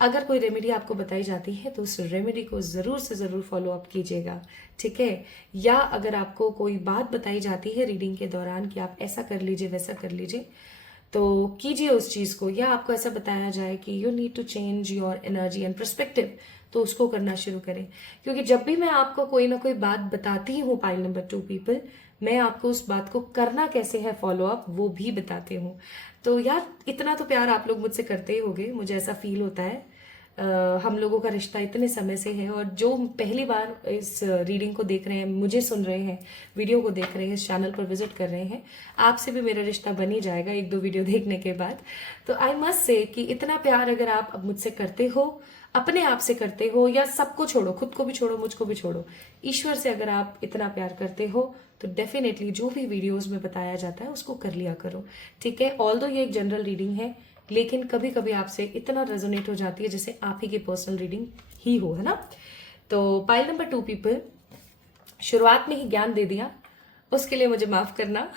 अगर कोई रेमेडी आपको बताई जाती है तो उस रेमेडी को ज़रूर से ज़रूर फॉलो अप कीजिएगा, ठीक है। या अगर आपको कोई बात बताई जाती है रीडिंग के दौरान कि आप ऐसा कर लीजिए, वैसा कर लीजिए, तो कीजिए उस चीज़ को। या आपको ऐसा बताया जाए कि you need to change your energy and perspective, तो उसको करना शुरू करें। क्योंकि जब भी मैं आपको कोई ना कोई बात बताती हूँ पाइल नंबर 2 पीपल, मैं आपको उस बात को करना कैसे है फॉलो अप वो भी बताती हूँ। तो यार इतना तो प्यार आप लोग मुझसे करते ही होगे, मुझे ऐसा फील होता है। हम लोगों का रिश्ता इतने समय से है और जो पहली बार इस रीडिंग को देख रहे हैं, मुझे सुन रहे हैं, वीडियो को देख रहे हैं, इस चैनल पर विजिट कर रहे हैं, आपसे भी मेरा रिश्ता बन ही जाएगा 1-2 वीडियो देखने के बाद। तो आई मस्ट से कि इतना प्यार अगर आप अब मुझसे करते हो, अपने आप से करते हो, या सबको छोड़ो, खुद को भी छोड़ो, मुझको भी छोड़ो, ईश्वर से अगर आप इतना प्यार करते हो तो डेफिनेटली जो भी वीडियोस में बताया जाता है उसको कर लिया करो, ठीक है। ऑल्दो ये एक जनरल रीडिंग है, लेकिन कभी कभी आपसे इतना रेजोनेट हो जाती है जैसे आप ही की पर्सनल रीडिंग ही हो, है ना। तो पाइल नंबर 2 पीपल, शुरुआत में ही ज्ञान दे दिया, उसके लिए मुझे माफ करना।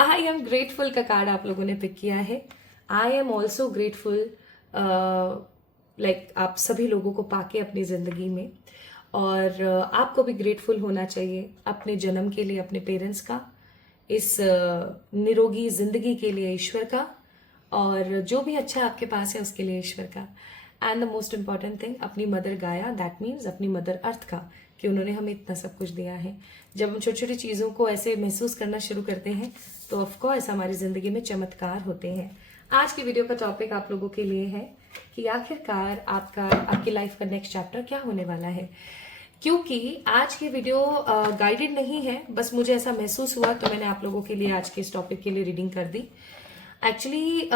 आई एम ग्रेटफुल का कार्ड आप लोगों ने पिक किया है। I am also grateful, like आप सभी लोगों को पाके अपनी जिंदगी में, और आपको भी ग्रेटफुल होना चाहिए अपने जन्म के लिए, अपने पेरेंट्स का, इस निरोगी जिंदगी के लिए ईश्वर का, और जो भी अच्छा आपके पास है उसके लिए ईश्वर का। And the most important thing, अपनी मदर गाया, दैट मीन्स अपनी मदर अर्थ का, कि उन्होंने हमें इतना सब कुछ दिया है। जब हम छोटी छोटी चीज़ों को ऐसे महसूस करना शुरू करते हैं तो ऑफकोर्स हमारी ज़िंदगी में चमत्कार होते हैं। आज की वीडियो का टॉपिक आप लोगों के लिए है कि आखिरकार आपकी लाइफ का नेक्स्ट चैप्टर क्या होने वाला है। क्योंकि आज की वीडियो गाइडेड नहीं है, बस मुझे ऐसा महसूस हुआ तो मैंने आप लोगों के लिए आज के इस टॉपिक के लिए रीडिंग कर दी। एक्चुअली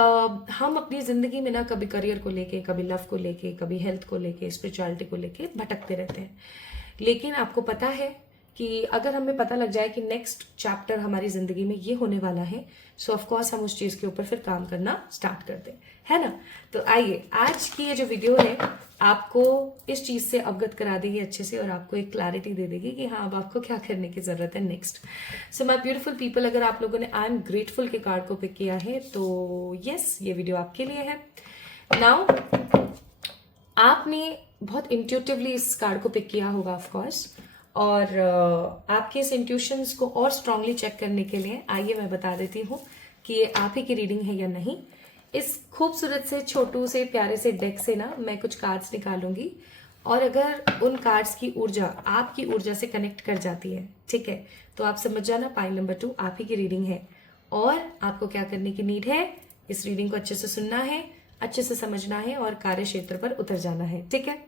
हम अपनी ज़िंदगी में ना कभी करियर को लेके, कभी लव को लेके, कभी हेल्थ को लेके, स्पिरिचुअलिटी को लेके भटकते रहते हैं। लेकिन आपको पता है कि अगर हमें पता लग जाए कि नेक्स्ट चैप्टर हमारी ज़िंदगी में ये होने वाला है, सो ऑफकोर्स हम उस चीज़ के ऊपर फिर काम करना स्टार्ट कर दें, है ना। तो आइए, आज की ये जो वीडियो है आपको इस चीज़ से अवगत करा देगी अच्छे से और आपको एक क्लैरिटी दे देगी कि हाँ, अब आपको क्या करने की ज़रूरत है next. So my beautiful people, अगर आप लोगों ने आई एम ग्रेटफुल के कार्ड को पिक किया है तो यस, ये वीडियो आपके लिए है। नाउ आपने बहुत इंट्यूटिवली इस कार्ड को पिक किया होगा ऑफकोर्स, और आपके इस इंट्यूशंस को और स्ट्रांगली चेक करने के लिए आइए मैं बता देती हूँ कि ये आप ही की रीडिंग है या नहीं। इस खूबसूरत से छोटू से प्यारे से डेक से ना मैं कुछ कार्ड्स निकालूंगी, और अगर उन कार्ड्स की ऊर्जा आपकी ऊर्जा से कनेक्ट कर जाती है, ठीक है, तो आप समझ जाना पाइल नंबर 2 आप ही की रीडिंग है। और आपको क्या करने की नीड है, इस रीडिंग को अच्छे से सुनना है, अच्छे से समझना है और कार्य क्षेत्र पर उतर जाना है, ठीक है।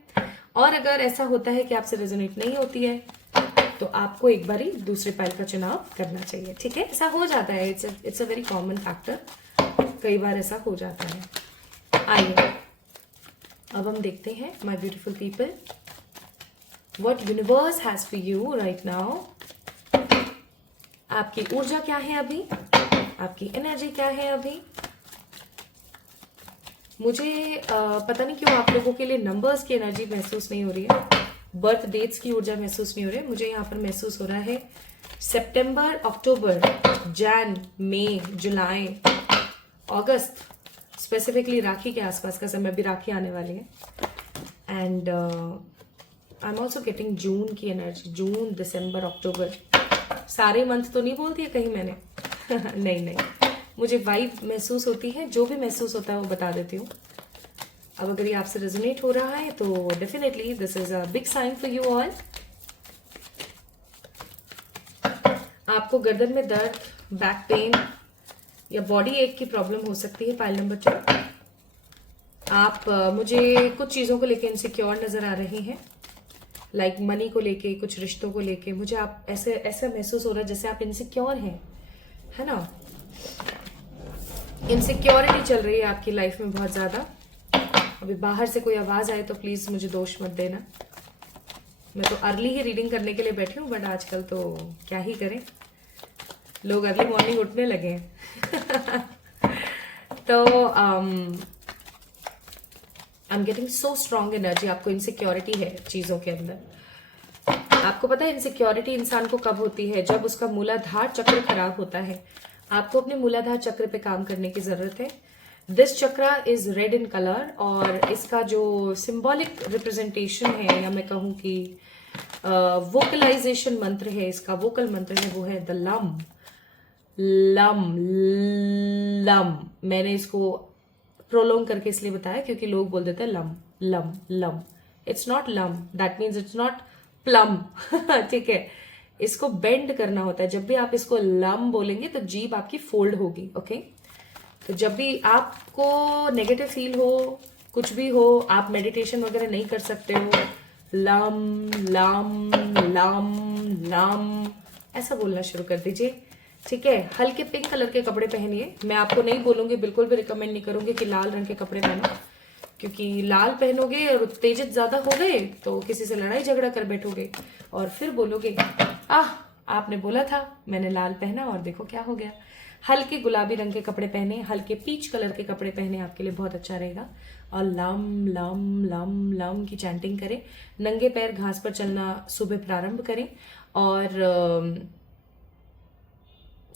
और अगर ऐसा होता है कि आपसे रेजोनेट नहीं होती है तो आपको एक बारी दूसरे पाइल का चुनाव करना चाहिए, ठीक है। ऐसा हो जाता है, it's a very common factor, कई बार ऐसा हो जाता है। आइए अब हम देखते हैं my beautiful people, what universe has for you right now. आपकी ऊर्जा क्या है अभी, आपकी एनर्जी क्या है अभी। मुझे पता नहीं क्यों आप लोगों के लिए नंबर्स की एनर्जी महसूस नहीं हो रही है, बर्थ डेट्स की ऊर्जा महसूस नहीं हो रही है। मुझे यहाँ पर महसूस हो रहा है सितंबर, अक्टूबर, जैन, मई, जुलाई, अगस्त, स्पेसिफिकली राखी के आसपास का समय, भी राखी आने वाली है। And I'm also getting June की एनर्जी, जून, दिसंबर, अक्टूबर, सारे मंथ तो नहीं बोल दिए कहीं मैंने नहीं, मुझे वाइब महसूस होती है, जो भी महसूस होता है वो बता देती हूँ। अब अगर ये आपसे रेजोनेट हो रहा है तो definitely this is a big sign for you all. आपको गर्दन में दर्द, बैक पेन या बॉडी एक की प्रॉब्लम हो सकती है पाइल नंबर 2। आप मुझे कुछ चीज़ों को लेके इनसिक्योर नजर आ रही हैं, लाइक मनी को लेके, कुछ रिश्तों को लेके। मुझे आप ऐसा महसूस हो रहा है जैसे आप इनसिक्योर हैं, है ना। इनसिक्योरिटी चल रही है आपकी लाइफ में बहुत ज़्यादा। अभी बाहर से कोई आवाज़ आए तो प्लीज़ मुझे दोष मत देना। मैं तो अर्ली ही रीडिंग करने के लिए बैठी हूँ, बट आजकल तो क्या ही करें, लोग अर्ली मॉर्निंग उठने लगे हैं तो I am getting so strong energy. आपको इनसिक्योरिटी है चीज़ों के अंदर। आपको पता है इनसिक्योरिटी इंसान को कब होती है, जब उसका मूलाधार चक्र खराब होता है। आपको अपने मूलाधार चक्र पे काम करने की जरूरत है। This chakra is red in colour, और इसका जो सिंबॉलिक रिप्रेजेंटेशन है, या मैं कहूँ कि वोकलाइजेशन मंत्र है, इसका वोकल मंत्र है, वो है द लम लम लम। मैंने इसको प्रोलोंग करके इसलिए बताया क्योंकि लोग बोल देते हैं lump lump lump. It's not lump, that means it's not plum ठीक है, इसको बेंड करना होता है। जब भी आप इसको लम बोलेंगे तो जीभ आपकी फोल्ड होगी, ओके। तो जब भी आपको नेगेटिव फील हो, कुछ भी हो, आप मेडिटेशन वगैरह नहीं कर सकते हो, लम लम लम लम ऐसा बोलना शुरू कर दीजिए, ठीक है। हल्के पिंक कलर के कपड़े पहनिए। मैं आपको नहीं बोलूंगी, बिल्कुल भी रिकमेंड नहीं करूंगी कि लाल रंग के कपड़े पहनो, क्योंकि लाल पहनोगे और उत्तेजित ज्यादा हो गए तो किसी से लड़ाई झगड़ा कर बैठोगे और फिर बोलोगे आपने बोला था, मैंने लाल पहना और देखो क्या हो गया। हल्के गुलाबी रंग के कपड़े पहने, हल्के पीच कलर के कपड़े पहने, आपके लिए बहुत अच्छा रहेगा। और लम लम लम लम की चैंटिंग करें। नंगे पैर घास पर चलना सुबह प्रारंभ करें। और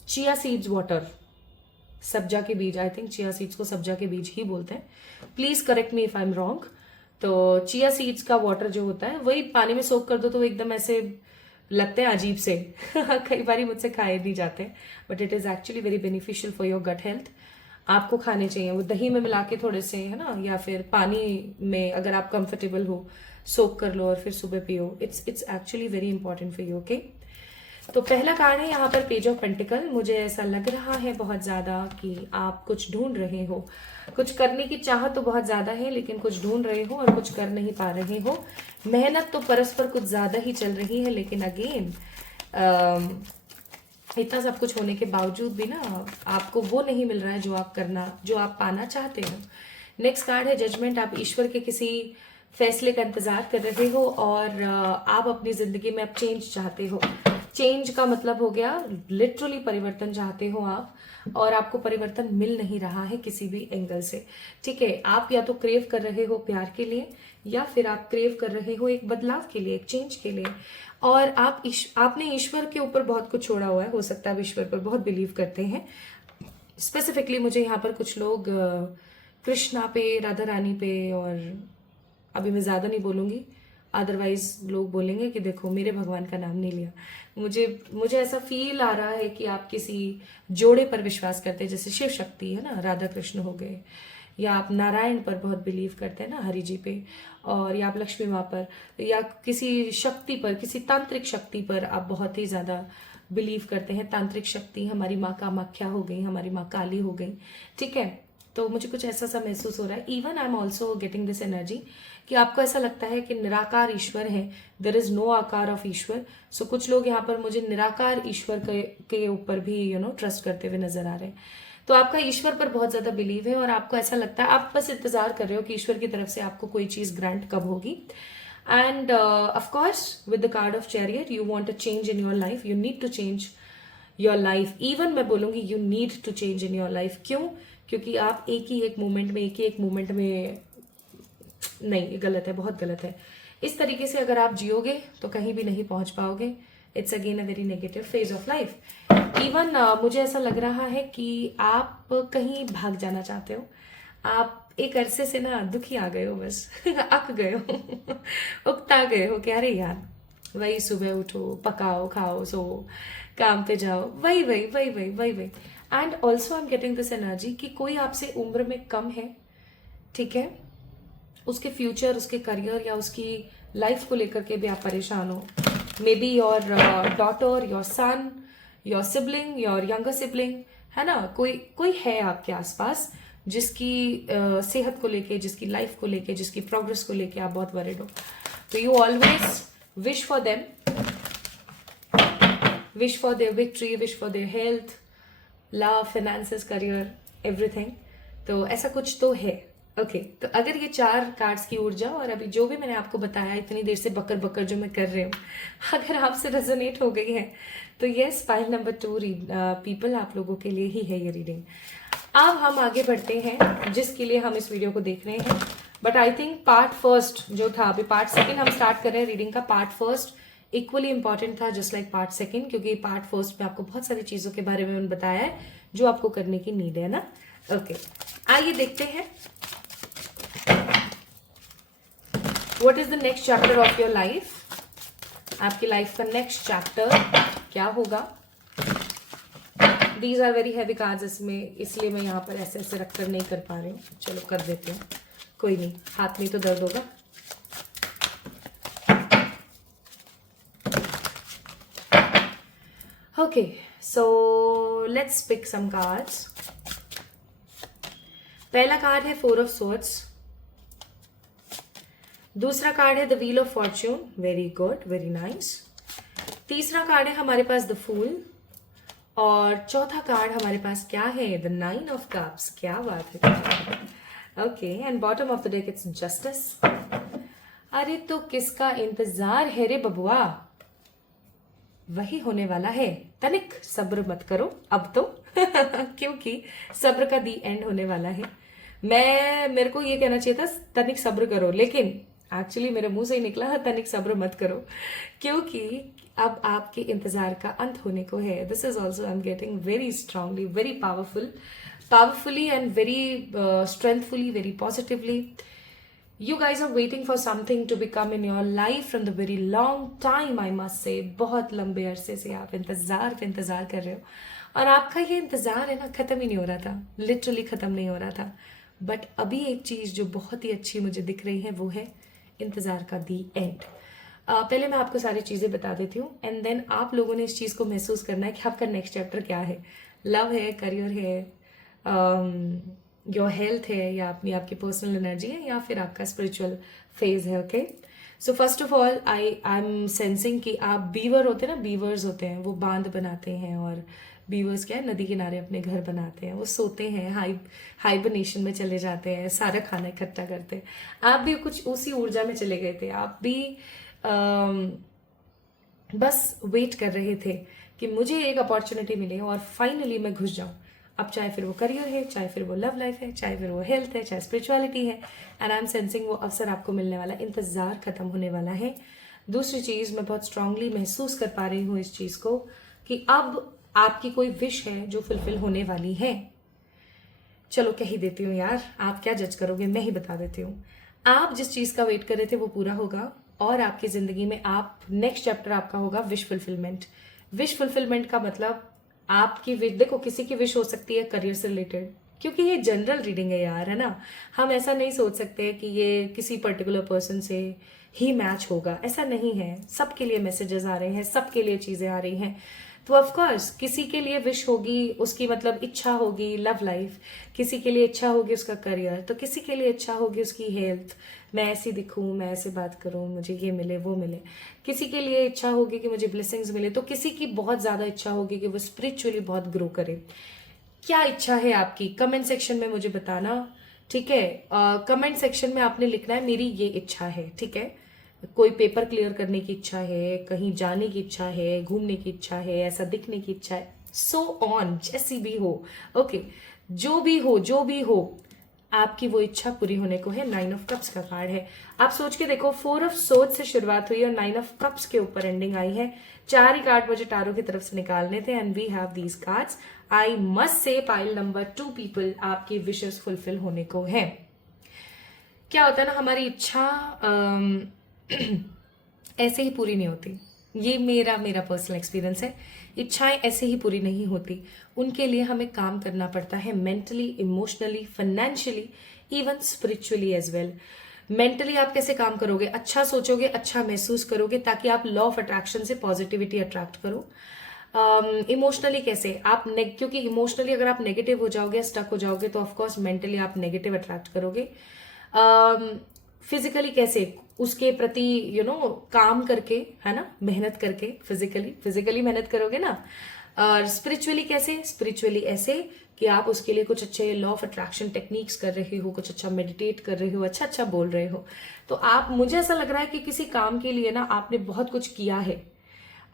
चिया सीड्स वाटर, सब्जा के बीज, आई थिंक चिया सीड्स को सब्जा के बीज ही बोलते हैं, please correct me if I am wrong. तो चिया सीड्स का वाटर जो होता है वही पानी में सोक कर दो तो एकदम ऐसे लगते हैं अजीब से कई बार मुझसे खाए नहीं जाते, but it is actually very beneficial for your gut health. आपको खाने चाहिए, वो दही में मिला के थोड़े से, है ना, या फिर पानी में अगर आप कंफर्टेबल हो सोक कर लो और फिर सुबह पियो. It's actually very important for you. Okay, तो पहला कार्ड है यहाँ पर पेज ऑफ पेंटिकल. मुझे ऐसा लग रहा है बहुत ज्यादा कि आप कुछ ढूंढ रहे हो, कुछ करने की चाहत तो बहुत ज्यादा है, लेकिन कुछ ढूंढ रहे हो और कुछ कर नहीं पा रहे हो. मेहनत तो परस्पर कुछ ज्यादा ही चल रही है, लेकिन अगेन इतना सब कुछ होने के बावजूद भी ना आपको वो नहीं मिल रहा है जो आप पाना चाहते हो. नेक्स्ट कार्ड है जजमेंट. आप ईश्वर के किसी फैसले का इंतजार कर रहे हो और आप अपनी जिंदगी में अब चेंज चाहते हो. चेंज का मतलब हो गया लिटरली परिवर्तन चाहते हो आप, और आपको परिवर्तन मिल नहीं रहा है किसी भी एंगल से. ठीक है, आप या तो क्रेव कर रहे हो प्यार के लिए, या फिर आप क्रेव कर रहे हो एक बदलाव के लिए, एक चेंज के लिए. और आपने ईश्वर के ऊपर बहुत कुछ छोड़ा हुआ है. हो सकता है आप ईश्वर पर बहुत बिलीव करते हैं. स्पेसिफिकली मुझे यहाँ पर कुछ लोग कृष्णा पे, राधा रानी पे, और अभी मैं ज्यादा नहीं बोलूंगी, अदरवाइज लोग बोलेंगे कि देखो मेरे भगवान का नाम नहीं लिया. मुझे ऐसा फील आ रहा है कि आप किसी जोड़े पर विश्वास करते हैं, जैसे शिव शक्ति है ना, राधा कृष्ण हो गए, या आप नारायण पर बहुत बिलीव करते हैं ना, हरि जी पे, और या आप लक्ष्मी माँ पर, या किसी शक्ति पर, किसी तांत्रिक शक्ति पर आप बहुत ही ज्यादा बिलीव करते हैं. तांत्रिक शक्ति हमारी माँ कामाख्या हो गई, हमारी माँ काली हो गई. ठीक है, तो मुझे कुछ ऐसा सा महसूस हो रहा है. Even I am also getting this energy कि आपको ऐसा लगता है कि निराकार ईश्वर है, देयर इज नो आकार ऑफ ईश्वर. सो कुछ लोग यहाँ पर मुझे निराकार ईश्वर के ऊपर भी ट्रस्ट करते हुए नजर आ रहे हैं. तो आपका ईश्वर पर बहुत ज्यादा बिलीव है, और आपको ऐसा लगता है, आप बस इंतजार कर रहे हो कि ईश्वर की तरफ से आपको कोई चीज ग्रांट कब होगी. And of course with the card of chariot you want a change in your life. You need to change your life. Even मैं बोलूंगी you need to change in your life. क्यों? क्योंकि आप एक ही एक मोमेंट में नहीं, ये गलत है, बहुत गलत है. इस तरीके से अगर आप जियोगे तो कहीं भी नहीं पहुंच पाओगे. It's again a very negative phase of life. Even मुझे ऐसा लग रहा है कि आप कहीं भाग जाना चाहते हो. आप एक अरसे से ना दुखी आ गए हो, बस अक गए हो, उकता गए हो कि अरे यार वही सुबह उठो, पकाओ, खाओ, सो, काम पे जाओ, वही वही वही वही वही वही. And also I'm getting this energy कि कोई आपसे उम्र में कम है. ठीक है, उसके फ्यूचर, उसके करियर या उसकी लाइफ को लेकर के भी आप परेशान हो. May be your daughter, your son, your sibling, your younger sibling, है ना, कोई है आपके आसपास जिसकी सेहत को लेके, जिसकी लाइफ को लेके, जिसकी प्रोग्रेस को लेके आप बहुत वरिड हो. तो you always wish for them, wish for their victory, wish for their health, love, finances, career, everything. तो ऐसा कुछ तो है. ओके, तो अगर ये 4 कार्ड्स की ऊर्जा और अभी जो भी मैंने आपको बताया इतनी देर से बकर बकर जो मैं कर रही हूँ, अगर आपसे रेजोनेट हो गई है तो यस, फाइल नंबर 2 पीपल आप लोगों के लिए ही है ये रीडिंग. अब हम आगे बढ़ते हैं जिसके लिए हम इस वीडियो को देख रहे हैं. But I think part first जो था, अभी पार्ट सेकेंड हम स्टार्ट कर रहे हैं रीडिंग का. पार्ट फर्स्ट इक्वली इंपॉर्टेंट था जस्ट लाइक पार्ट सेकेंड, क्योंकि पार्ट फर्स्ट में आपको बहुत सारी चीजों के बारे में मैंने बताया है जो आपको करने की नीड है ना. ओके, आइए देखते हैं what is the next chapter of your life. आपकी लाइफ का नेक्स्ट चैप्टर क्या होगा. These are very heavy cards इसमें, इसलिए मैं यहाँ पर ऐसे ऐसे रखकर नहीं कर पा रही हूँ. चलो कर देते हैं, कोई नहीं, हाथ में तो दर्द होगा. Okay, so let's pick some cards. पहला कार्ड है 4 ऑफ स्वॉर्ड्स. दूसरा कार्ड है the wheel of fortune. Very good, very nice. तीसरा कार्ड है हमारे पास द फूल. और चौथा कार्ड हमारे पास क्या है, द 9 ऑफ कप्स. क्या बात है. Okay, and bottom of the deck it's justice. अरे तो किसका इंतजार है रे बबुआ, वही होने वाला है. तनिक सब्र मत करो अब तो क्योंकि सब्र का दी एंड होने वाला है. मेरे को ये कहना चाहिए था तनिक सब्र करो, लेकिन एक्चुअली मेरे मुंह से ही निकला तनिक सब्र मत करो, क्योंकि अब आपके इंतजार का अंत होने को है. This is also I'm getting very strongly, very powerfully and very strengthfully, very positively. You guys are waiting for something to become in your life from the very long time, I must say. बहुत लंबे अरसे से आप इंतज़ार पे इंतज़ार कर रहे हो, और आपका ये इंतज़ार है ना, ख़त्म ही नहीं हो रहा था, लिटरली ख़त्म नहीं हो रहा था. बट अभी एक चीज़ जो बहुत ही अच्छी मुझे दिख रही है वो है इंतज़ार का दी एंड. पहले मैं आपको सारी चीज़ें बता देती हूँ, एंड देन आप लोगों ने इस चीज़ को महसूस करना है कि आपका नेक्स्ट चैप्टर क्या है. लव है, करियर है, योर हेल्थ है, या अपनी आपकी पर्सनल एनर्जी है, या फिर आपका स्पिरिचुअल फेज है. Okay, so first of all I am sensing कि आप बीवर होते हैं ना, बीवर्स होते हैं, वो बांध बनाते हैं, और बीवर्स क्या है, नदी किनारे अपने घर बनाते हैं, वो सोते हैं, हाइबरनेशन में चले जाते हैं, सारा खाना इकट्ठा करते हैं. आप भी कुछ उसी ऊर्जा में चले गए थे. आप भी बस वेट कर रहे थे कि मुझे एक अपॉर्चुनिटी मिले और फाइनली मैं घुस जाऊं. अब चाहे फिर वो करियर है, चाहे फिर वो लव लाइफ है, चाहे फिर वो हेल्थ है, चाहे स्पिरिचुअलिटी है, एंड आई एम सेंसिंग वो अवसर आपको मिलने वाला, इंतजार खत्म होने वाला है. दूसरी चीज, मैं बहुत स्ट्रांगली महसूस कर पा रही हूँ इस चीज को कि अब आपकी कोई विश है जो फुलफिल होने वाली है. चलो कह ही देती हूँ यार, आप क्या जज करोगे, मैं ही बता देती हूँ. आप जिस चीज का वेट कर रहे थे वो पूरा होगा, और आपकी जिंदगी में आप नेक्स्ट चैप्टर आपका होगा विश फुलफिलमेंट. विश फुलफिलमेंट का मतलब आपकी विश, देखो किसी की विश हो सकती है करियर से रिलेटेड, क्योंकि ये जनरल रीडिंग है यार, है ना. हम ऐसा नहीं सोच सकते कि ये किसी पर्टिकुलर पर्सन से ही मैच होगा, ऐसा नहीं है. सबके लिए मैसेजेस आ रहे हैं, सबके लिए चीजें आ रही हैं. तो ऑफ कोर्स किसी के लिए विश होगी, उसकी मतलब इच्छा होगी लव लाइफ, किसी के लिए इच्छा होगी उसका करियर, तो किसी के लिए इच्छा होगी उसकी हेल्थ, मैं ऐसी दिखूं, मैं ऐसे बात करूं, मुझे ये मिले वो मिले. किसी के लिए इच्छा होगी कि मुझे ब्लेसिंग्स मिले, तो किसी की बहुत ज्यादा इच्छा होगी कि वो स्पिरिचुअली बहुत ग्रो करे. क्या इच्छा है आपकी, कमेंट सेक्शन में मुझे बताना, ठीक है. कमेंट सेक्शन में आपने लिखना है मेरी ये इच्छा है, ठीक है. कोई पेपर क्लियर करने की इच्छा है, कहीं जाने की इच्छा है, घूमने की इच्छा है, ऐसा दिखने की इच्छा है, सो ऑन, जैसी भी हो. ओके, जो भी हो आपकी वो इच्छा पूरी होने को है. 9 ऑफ कप्स का कार्ड है. आप सोच के देखो, 4 ऑफ सोर्ड्स से शुरुआत हुई और 9 ऑफ कप्स के ऊपर एंडिंग आई है. 4 ही कार्ड मुझे टारो की तरफ से निकालने थे, and we have these cards. I must say pile number 2 people, आपकी विशेस फुलफिल होने को है. क्या होता है ना, हमारी इच्छा ऐसे ही पूरी नहीं होती. ये मेरा पर्सनल एक्सपीरियंस है. इच्छाएं ऐसे ही पूरी नहीं होती, उनके लिए हमें काम करना पड़ता है, mentally, emotionally, financially, even spiritually as well. Mentally आप कैसे काम करोगे, अच्छा सोचोगे, अच्छा महसूस करोगे, ताकि आप लॉ ऑफ अट्रैक्शन से पॉजिटिविटी अट्रैक्ट करो. इमोशनली कैसे आप क्योंकि इमोशनली अगर आप नेगेटिव हो जाओगे, स्टक हो जाओगे, तो ऑफकोर्स मेंटली आप नेगेटिव अट्रैक्ट करोगे. फिजिकली कैसे, उसके प्रति काम करके, है ना, मेहनत करके, फिजिकली मेहनत करोगे ना. और स्पिरिचुअली कैसे, स्पिरिचुअली ऐसे कि आप उसके लिए कुछ अच्छे लॉ ऑफ अट्रैक्शन टेक्निक्स कर रहे हो, कुछ अच्छा मेडिटेट कर रहे हो, अच्छा बोल रहे हो. तो आप, मुझे ऐसा लग रहा है कि किसी काम के लिए ना आपने बहुत कुछ किया है,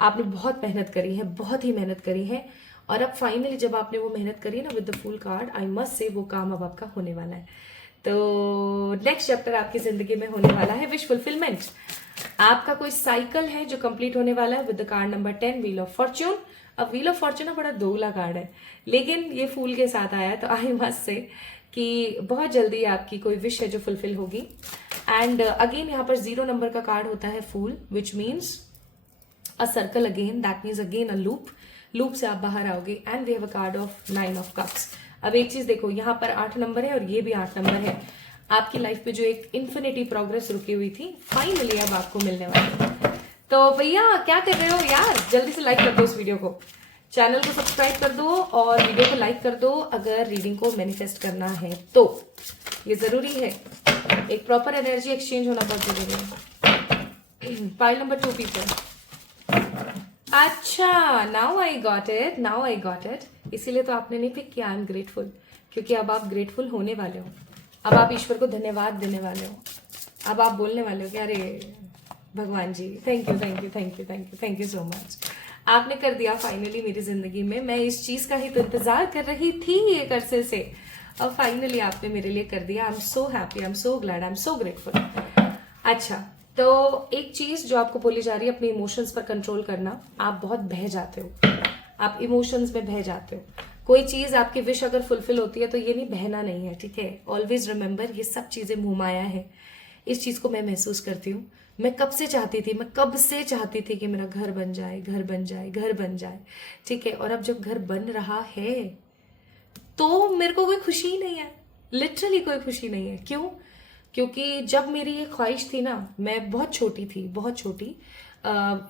आपने बहुत मेहनत करी है, बहुत ही मेहनत करी है, और अब फाइनली जब आपने वो मेहनत करी ना with the full card, I must से वो काम अब आपका होने वाला है. तो नेक्स्ट चैप्टर आपकी जिंदगी में होने वाला है विश फुलफिलमेंट. आपका कोई साइकिल है जो कंप्लीट होने वाला है with the card number 10, wheel of Fortune. अब व्हील ऑफ फॉर्च्यून बड़ा दोगला कार्ड है, लेकिन ये फूल के साथ आया है, तो आई मस्ट से कि बहुत जल्दी आपकी कोई विश है जो फुलफिल होगी. एंड अगेन यहाँ पर 0 नंबर का कार्ड होता है fool, which means a circle again, that means again a loop से आप बाहर आओगे. And we have a card of 9 of cups. अब एक चीज देखो, यहाँ पर 8 नंबर है और ये भी 8 नंबर है. आपकी लाइफ पे जो एक इन्फिनिटी प्रोग्रेस रुकी हुई थी, फाइनली अब आपको मिलने वाली है. तो भैया क्या कर रहे हो यार, जल्दी से लाइक कर दो इस वीडियो को, चैनल को सब्सक्राइब कर दो और वीडियो को लाइक कर दो अगर रीडिंग को मैनिफेस्ट करना है तो. ये जरूरी है, एक प्रॉपर एनर्जी एक्सचेंज होना बहुत जरूरी है. Pile number 2 people. अच्छा, नाउ आई गॉट इट. इसीलिए तो आपने नहीं पिक किया आई एम ग्रेटफुल, क्योंकि अब आप ग्रेटफुल होने वाले हो. अब आप ईश्वर को धन्यवाद देने वाले हो. अब आप बोलने वाले हो कि अरे भगवान जी, थैंक यू सो मच. आपने कर दिया फाइनली मेरी जिंदगी में. मैं इस चीज का ही तो इंतजार कर रही थी एक अरसे से, और फाइनली आपने मेरे लिए कर दिया. I am so happy, I am so glad, I am so grateful. अच्छा, तो एक चीज जो आपको बोली जा रही है, अपने इमोशंस पर कंट्रोल करना. आप बहुत बह जाते हो, आप इमोशंस में बह जाते हो. कोई चीज आपकी विश अगर फुलफिल होती है तो ये नहीं बहना नहीं है, ठीक है. ऑलवेज रिमेंबर, ये सब चीजें मुंह माया है. इस चीज को मैं महसूस करती हूँ। मैं कब से चाहती थी कि मेरा घर बन जाए, घर बन जाए, घर बन जाए। ठीक है, और अब जब घर बन रहा है तो मेरे को कोई खुशी ही नहीं है, लिटरली कोई खुशी नहीं है। क्यों? क्योंकि जब मेरी ये ख्वाहिश थी ना, मैं बहुत छोटी थी, बहुत छोटी,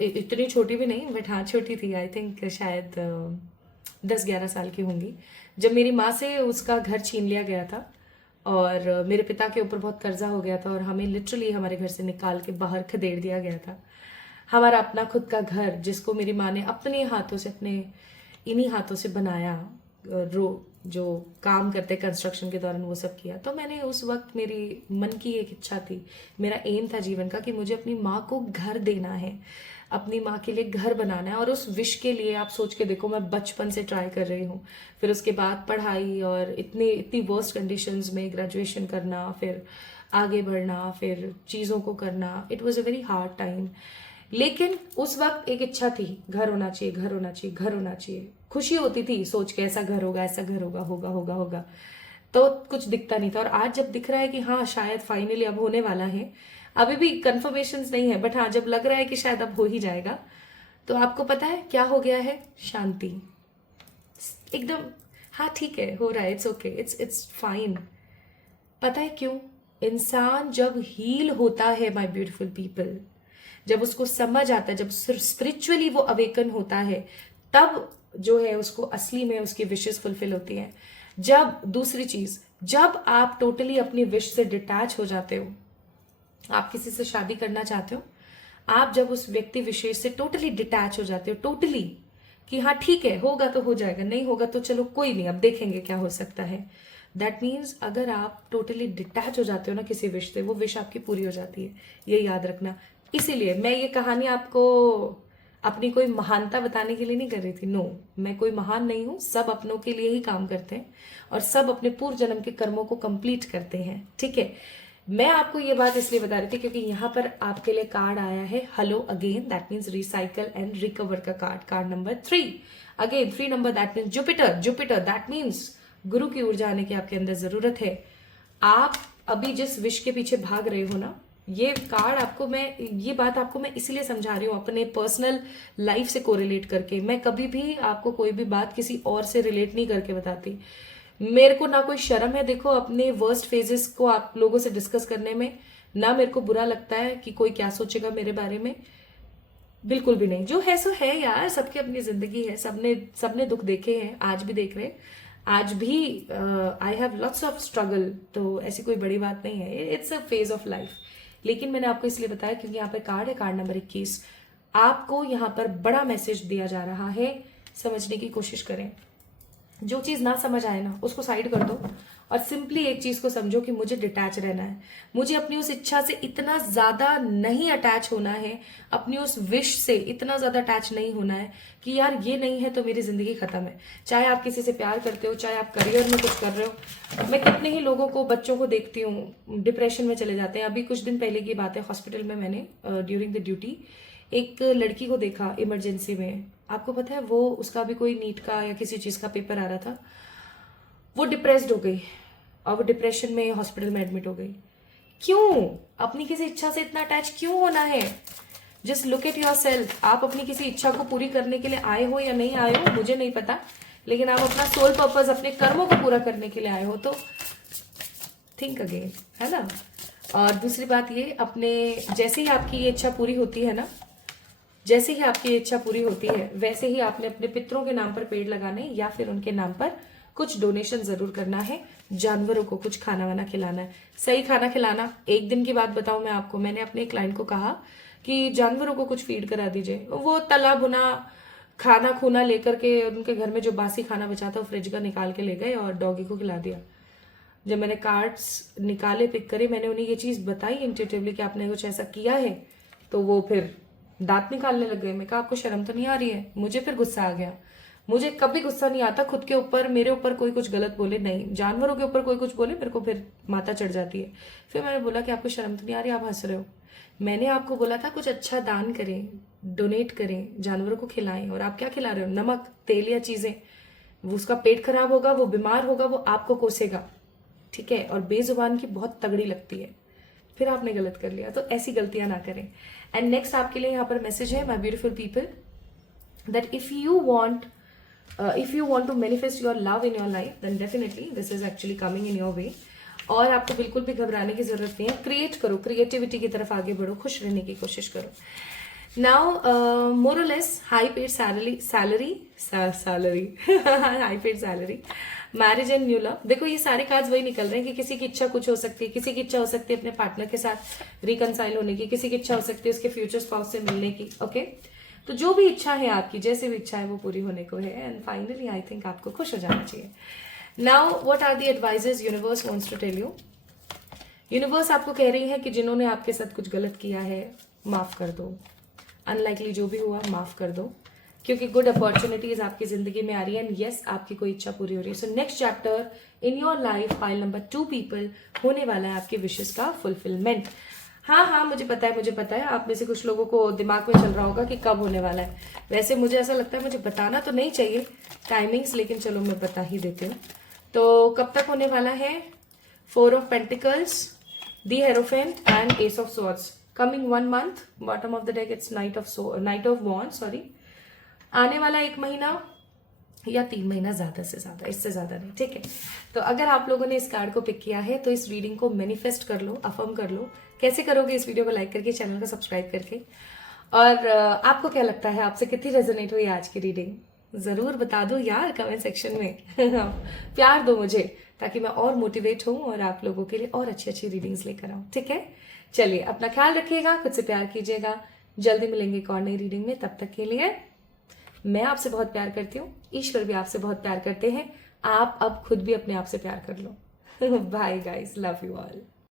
इतनी छोटी भी नहीं, बट हाँ छोटी थी, आई थिंक शायद 10-11 साल की होंगी, जब मेरी माँ से उसका घर छीन लिया गया था और मेरे पिता के ऊपर बहुत कर्जा हो गया था और हमें लिटरली हमारे घर से निकाल के बाहर खदेड़ दिया गया था। हमारा अपना खुद का घर जिसको मेरी माँ ने अपने हाथों से, अपने इन्हीं हाथों से बनाया, जो काम करते कंस्ट्रक्शन के दौरान वो सब किया। तो मैंने उस वक्त, मेरी मन की एक इच्छा थी, मेरा एम था जीवन का कि मुझे अपनी माँ को घर देना है, अपनी माँ के लिए घर बनाना है। और उस विश के लिए आप सोच के देखो, मैं बचपन से ट्राई कर रही हूँ। फिर उसके बाद पढ़ाई और इतनी वर्स्ट कंडीशंस में ग्रेजुएशन करना, फिर आगे बढ़ना, फिर चीज़ों को करना। It was a very hard time. लेकिन उस वक्त एक इच्छा थी, घर होना चाहिए, घर होना चाहिए, घर होना चाहिए। खुशी होती थी सोच के, ऐसा घर होगा, ऐसा घर होगा, होगा होगा होगा। तो कुछ दिखता नहीं था। और आज जब दिख रहा है कि हाँ शायद फाइनली अब होने वाला है, अभी भी कंफर्मेशन नहीं है, बट हाँ जब लग रहा है कि शायद अब हो ही जाएगा, तो आपको पता है क्या हो गया है? शांति, एकदम। हाँ ठीक है, हो रहा है, इट्स ओके, इट्स फाइन। पता है क्यों? इंसान जब हील होता है, माय ब्यूटीफुल पीपल, जब उसको समझ आता है, जब स्पिरिचुअली वो अवेकन होता है, तब जो है उसको असली में उसकी विशेस फुलफिल होती हैं। जब दूसरी चीज, जब आप टोटली अपनी विश से डिटैच हो जाते हो, आप किसी से शादी करना चाहते हो, आप जब उस व्यक्ति विशेष से टोटली डिटैच हो जाते हो, टोटली, कि हाँ ठीक है, होगा तो हो जाएगा, नहीं होगा तो चलो कोई नहीं, अब देखेंगे क्या हो सकता है। दैट मीन्स अगर आप टोटली डिटैच हो जाते हो ना किसी विश से, वो विश आपकी पूरी हो जाती है, ये याद रखना। इसीलिए मैं ये कहानी आपको अपनी कोई महानता बताने के लिए नहीं कर रही थी। नो, मैं कोई महान नहीं हूं, सब अपनों के लिए ही काम करते हैं और सब अपने पूर्व जन्म के कर्मों को कंप्लीट करते हैं। ठीक है, मैं आपको ये बात इसलिए बता रही थी क्योंकि यहाँ पर आपके लिए कार्ड आया है hello again, that means recycle and recover का card, card number 3। Again 3 number, that means Jupiter, Jupiter that means गुरु की ऊर्जा आने की आपके अंदर जरूरत है। आप अभी जिस विश के पीछे भाग रहे हो ना, ये कार्ड आपको, मैं ये बात आपको मैं इसलिए समझा रही हूँ अपने पर्सनल लाइफ से कोरिलेट करके। मैं कभी भी आपको कोई भी बात किसी और से रिलेट नहीं करके बताती। मेरे को ना कोई शर्म है, देखो, अपने वर्स्ट फेजेस को आप लोगों से डिस्कस करने में, ना मेरे को बुरा लगता है कि कोई क्या सोचेगा मेरे बारे में, बिल्कुल भी नहीं। जो है सो है यार, सबकी अपनी जिंदगी है, सबने दुख देखे हैं, आज भी देख रहे हैं, आज भी I have lots of struggle, तो ऐसी कोई बड़ी बात नहीं है, it's a phase of life. लेकिन मैंने आपको इसलिए बताया क्योंकि यहाँ पर कार्ड है, कार्ड नंबर 21। आपको यहाँ पर बड़ा मैसेज दिया जा रहा है, समझने की कोशिश करें। जो चीज ना समझ आए ना, उसको साइड कर दो और सिंपली एक चीज को समझो कि मुझे डिटैच रहना है, मुझे अपनी उस इच्छा से इतना ज्यादा नहीं अटैच होना है, अपनी उस विश से इतना ज्यादा अटैच नहीं होना है कि यार ये नहीं है तो मेरी जिंदगी खत्म है। चाहे आप किसी से प्यार करते हो, चाहे आप करियर में कुछ कर रहे हो, मैं कितने ही लोगों को, बच्चों को देखती हूँ डिप्रेशन में चले जाते हैं। अभी कुछ दिन पहले की बात है, हॉस्पिटल में मैंने ड्यूरिंग द ड्यूटी एक लड़की को देखा इमरजेंसी में। आपको पता है, वो, उसका भी कोई नीट का या किसी चीज का पेपर आ रहा था, वो डिप्रेस्ड हो गई और वो डिप्रेशन में हॉस्पिटल में एडमिट हो गई। क्यों? अपनी किसी इच्छा से इतना अटैच क्यों होना है? Just look at your self. आप अपनी किसी इच्छा को पूरी करने के लिए आए हो या नहीं आए हो मुझे नहीं पता, लेकिन आप अपना सोल पर्पस, अपने कर्मों को पूरा करने के लिए आए हो, तो थिंक अगेन, है ना। और दूसरी बात ये, अपने, जैसे ही आपकी ये इच्छा पूरी होती है ना, जैसे ही आपकी इच्छा पूरी होती है, वैसे ही आपने अपने पितरों के नाम पर पेड़ लगाने या फिर उनके नाम पर कुछ डोनेशन जरूर करना है, जानवरों को कुछ खाना वाना खिलाना है। सही खाना खिलाना, एक दिन की बात बताऊं मैं आपको, मैंने अपने क्लाइंट को कहा कि जानवरों को कुछ फीड करा दीजिए। वो तला भुना खाना खूना लेकर के, उनके घर में जो बासी खाना बचा था फ्रिज का निकाल के ले गए और डॉगी को खिला दिया। जब मैंने कार्ड्स निकाले, पिक करे, मैंने उन्हें ये चीज बताई इंट्यूटिवली कि आपने कुछ ऐसा किया है, तो वो फिर दांत निकालने लग गए। मैं कहा आपको शर्म तो नहीं आ रही है? मुझे फिर गुस्सा आ गया। मुझे कभी गुस्सा नहीं आता खुद के ऊपर, मेरे ऊपर कोई कुछ गलत बोले, नहीं, जानवरों के ऊपर कोई कुछ बोले मेरे को फिर माथा चढ़ जाती है। फिर मैंने बोला कि आपको शर्म तो नहीं आ रही, आप हंस रहे हो? मैंने आपको बोला था कुछ अच्छा दान करें, डोनेट करें, जानवरों को खिलाएं, और आप क्या खिला रहे हो? नमक, तेल या चीजें। वो, उसका पेट खराब होगा, वो बीमार होगा, वो आपको कोसेगा। ठीक है, और बेजुबान की बहुत तगड़ी लगती है। फिर आपने गलत कर लिया, तो ऐसी गलतियां ना करें। एंड नेक्स्ट आपके लिए यहाँ पर मैसेज है, my beautiful people, that if you want to manifest your love in your life, then definitely this is actually coming in your way। और आपको बिल्कुल भी घबराने की जरूरत नहीं है, क्रिएट करो, क्रिएटिविटी की तरफ आगे बढ़ो, खुश रहने की कोशिश करो। नाउ मोर और less high paid salary high paid salary, marriage and new love. देखो ये सारे कार्ड्स वही निकल रहे हैं कि किसी की इच्छा कुछ हो सकती है, किसी की इच्छा हो सकती है अपने पार्टनर के साथ रिकनसाइल होने की, किसी की इच्छा हो सकती है उसके फ्यूचर स्पाउस से मिलने की। ओके, तो जो भी इच्छा है आपकी, जैसे भी इच्छा है वो पूरी होने को है। एंड फाइनली आई थिंक आपको खुश हो जाना चाहिए। Now what are the advices universe wants to tell you. Universe आपको कह रही है कि जिन्होंने आपके साथ कुछ गलत किया है माफ कर दो, अनलाइकली जो भी हुआ माफ कर दो, क्योंकि गुड अपॉर्चुनिटीज आपकी जिंदगी में आ रही है। एंड यस, आपकी कोई इच्छा पूरी हो रही है। So next chapter in your life, pile number 2 people, होने वाला है आपके विशेष का फुलफिलमेंट। हाँ, मुझे पता है, आप में से कुछ लोगों को दिमाग में चल रहा होगा कि कब होने वाला है। वैसे मुझे ऐसा लगता है मुझे बताना तो नहीं चाहिए टाइमिंग्स, लेकिन चलो मैं बता ही देती हूँ। तो कब तक होने वाला है? 4 of pentacles, the hierophant and ace of swords. Coming 1 month, bottom of the deck it's knight of wand, sorry. आने वाला 1 महीना या 3 महीना, ज्यादा से ज्यादा, इससे ज्यादा नहीं, ठीक है। तो अगर आप लोगों ने इस कार्ड को पिक किया है तो इस रीडिंग को मैनिफेस्ट कर लो, अफर्म कर लो। कैसे करोगे? इस वीडियो को लाइक करके, चैनल को सब्सक्राइब करके। और आपको क्या लगता है, आपसे कितनी रेजोनेट हुई आज की रीडिंग? जरूर बता दो यार कमेंट सेक्शन में प्यार दो मुझे, ताकि मैं और मोटिवेट हूँ और आप लोगों के लिए और अच्छी अच्छी रीडिंग्स लेकर आऊँ, ठीक है। चलिए, अपना ख्याल रखिएगा, खुद से प्यार कीजिएगा। जल्दी मिलेंगे एक और नई रीडिंग में। तब तक के लिए मैं आपसे बहुत प्यार करती हूँ, ईश्वर भी आपसे बहुत प्यार करते हैं। आप अब खुद भी अपने आप से प्यार कर लो। Bye guys, love you all.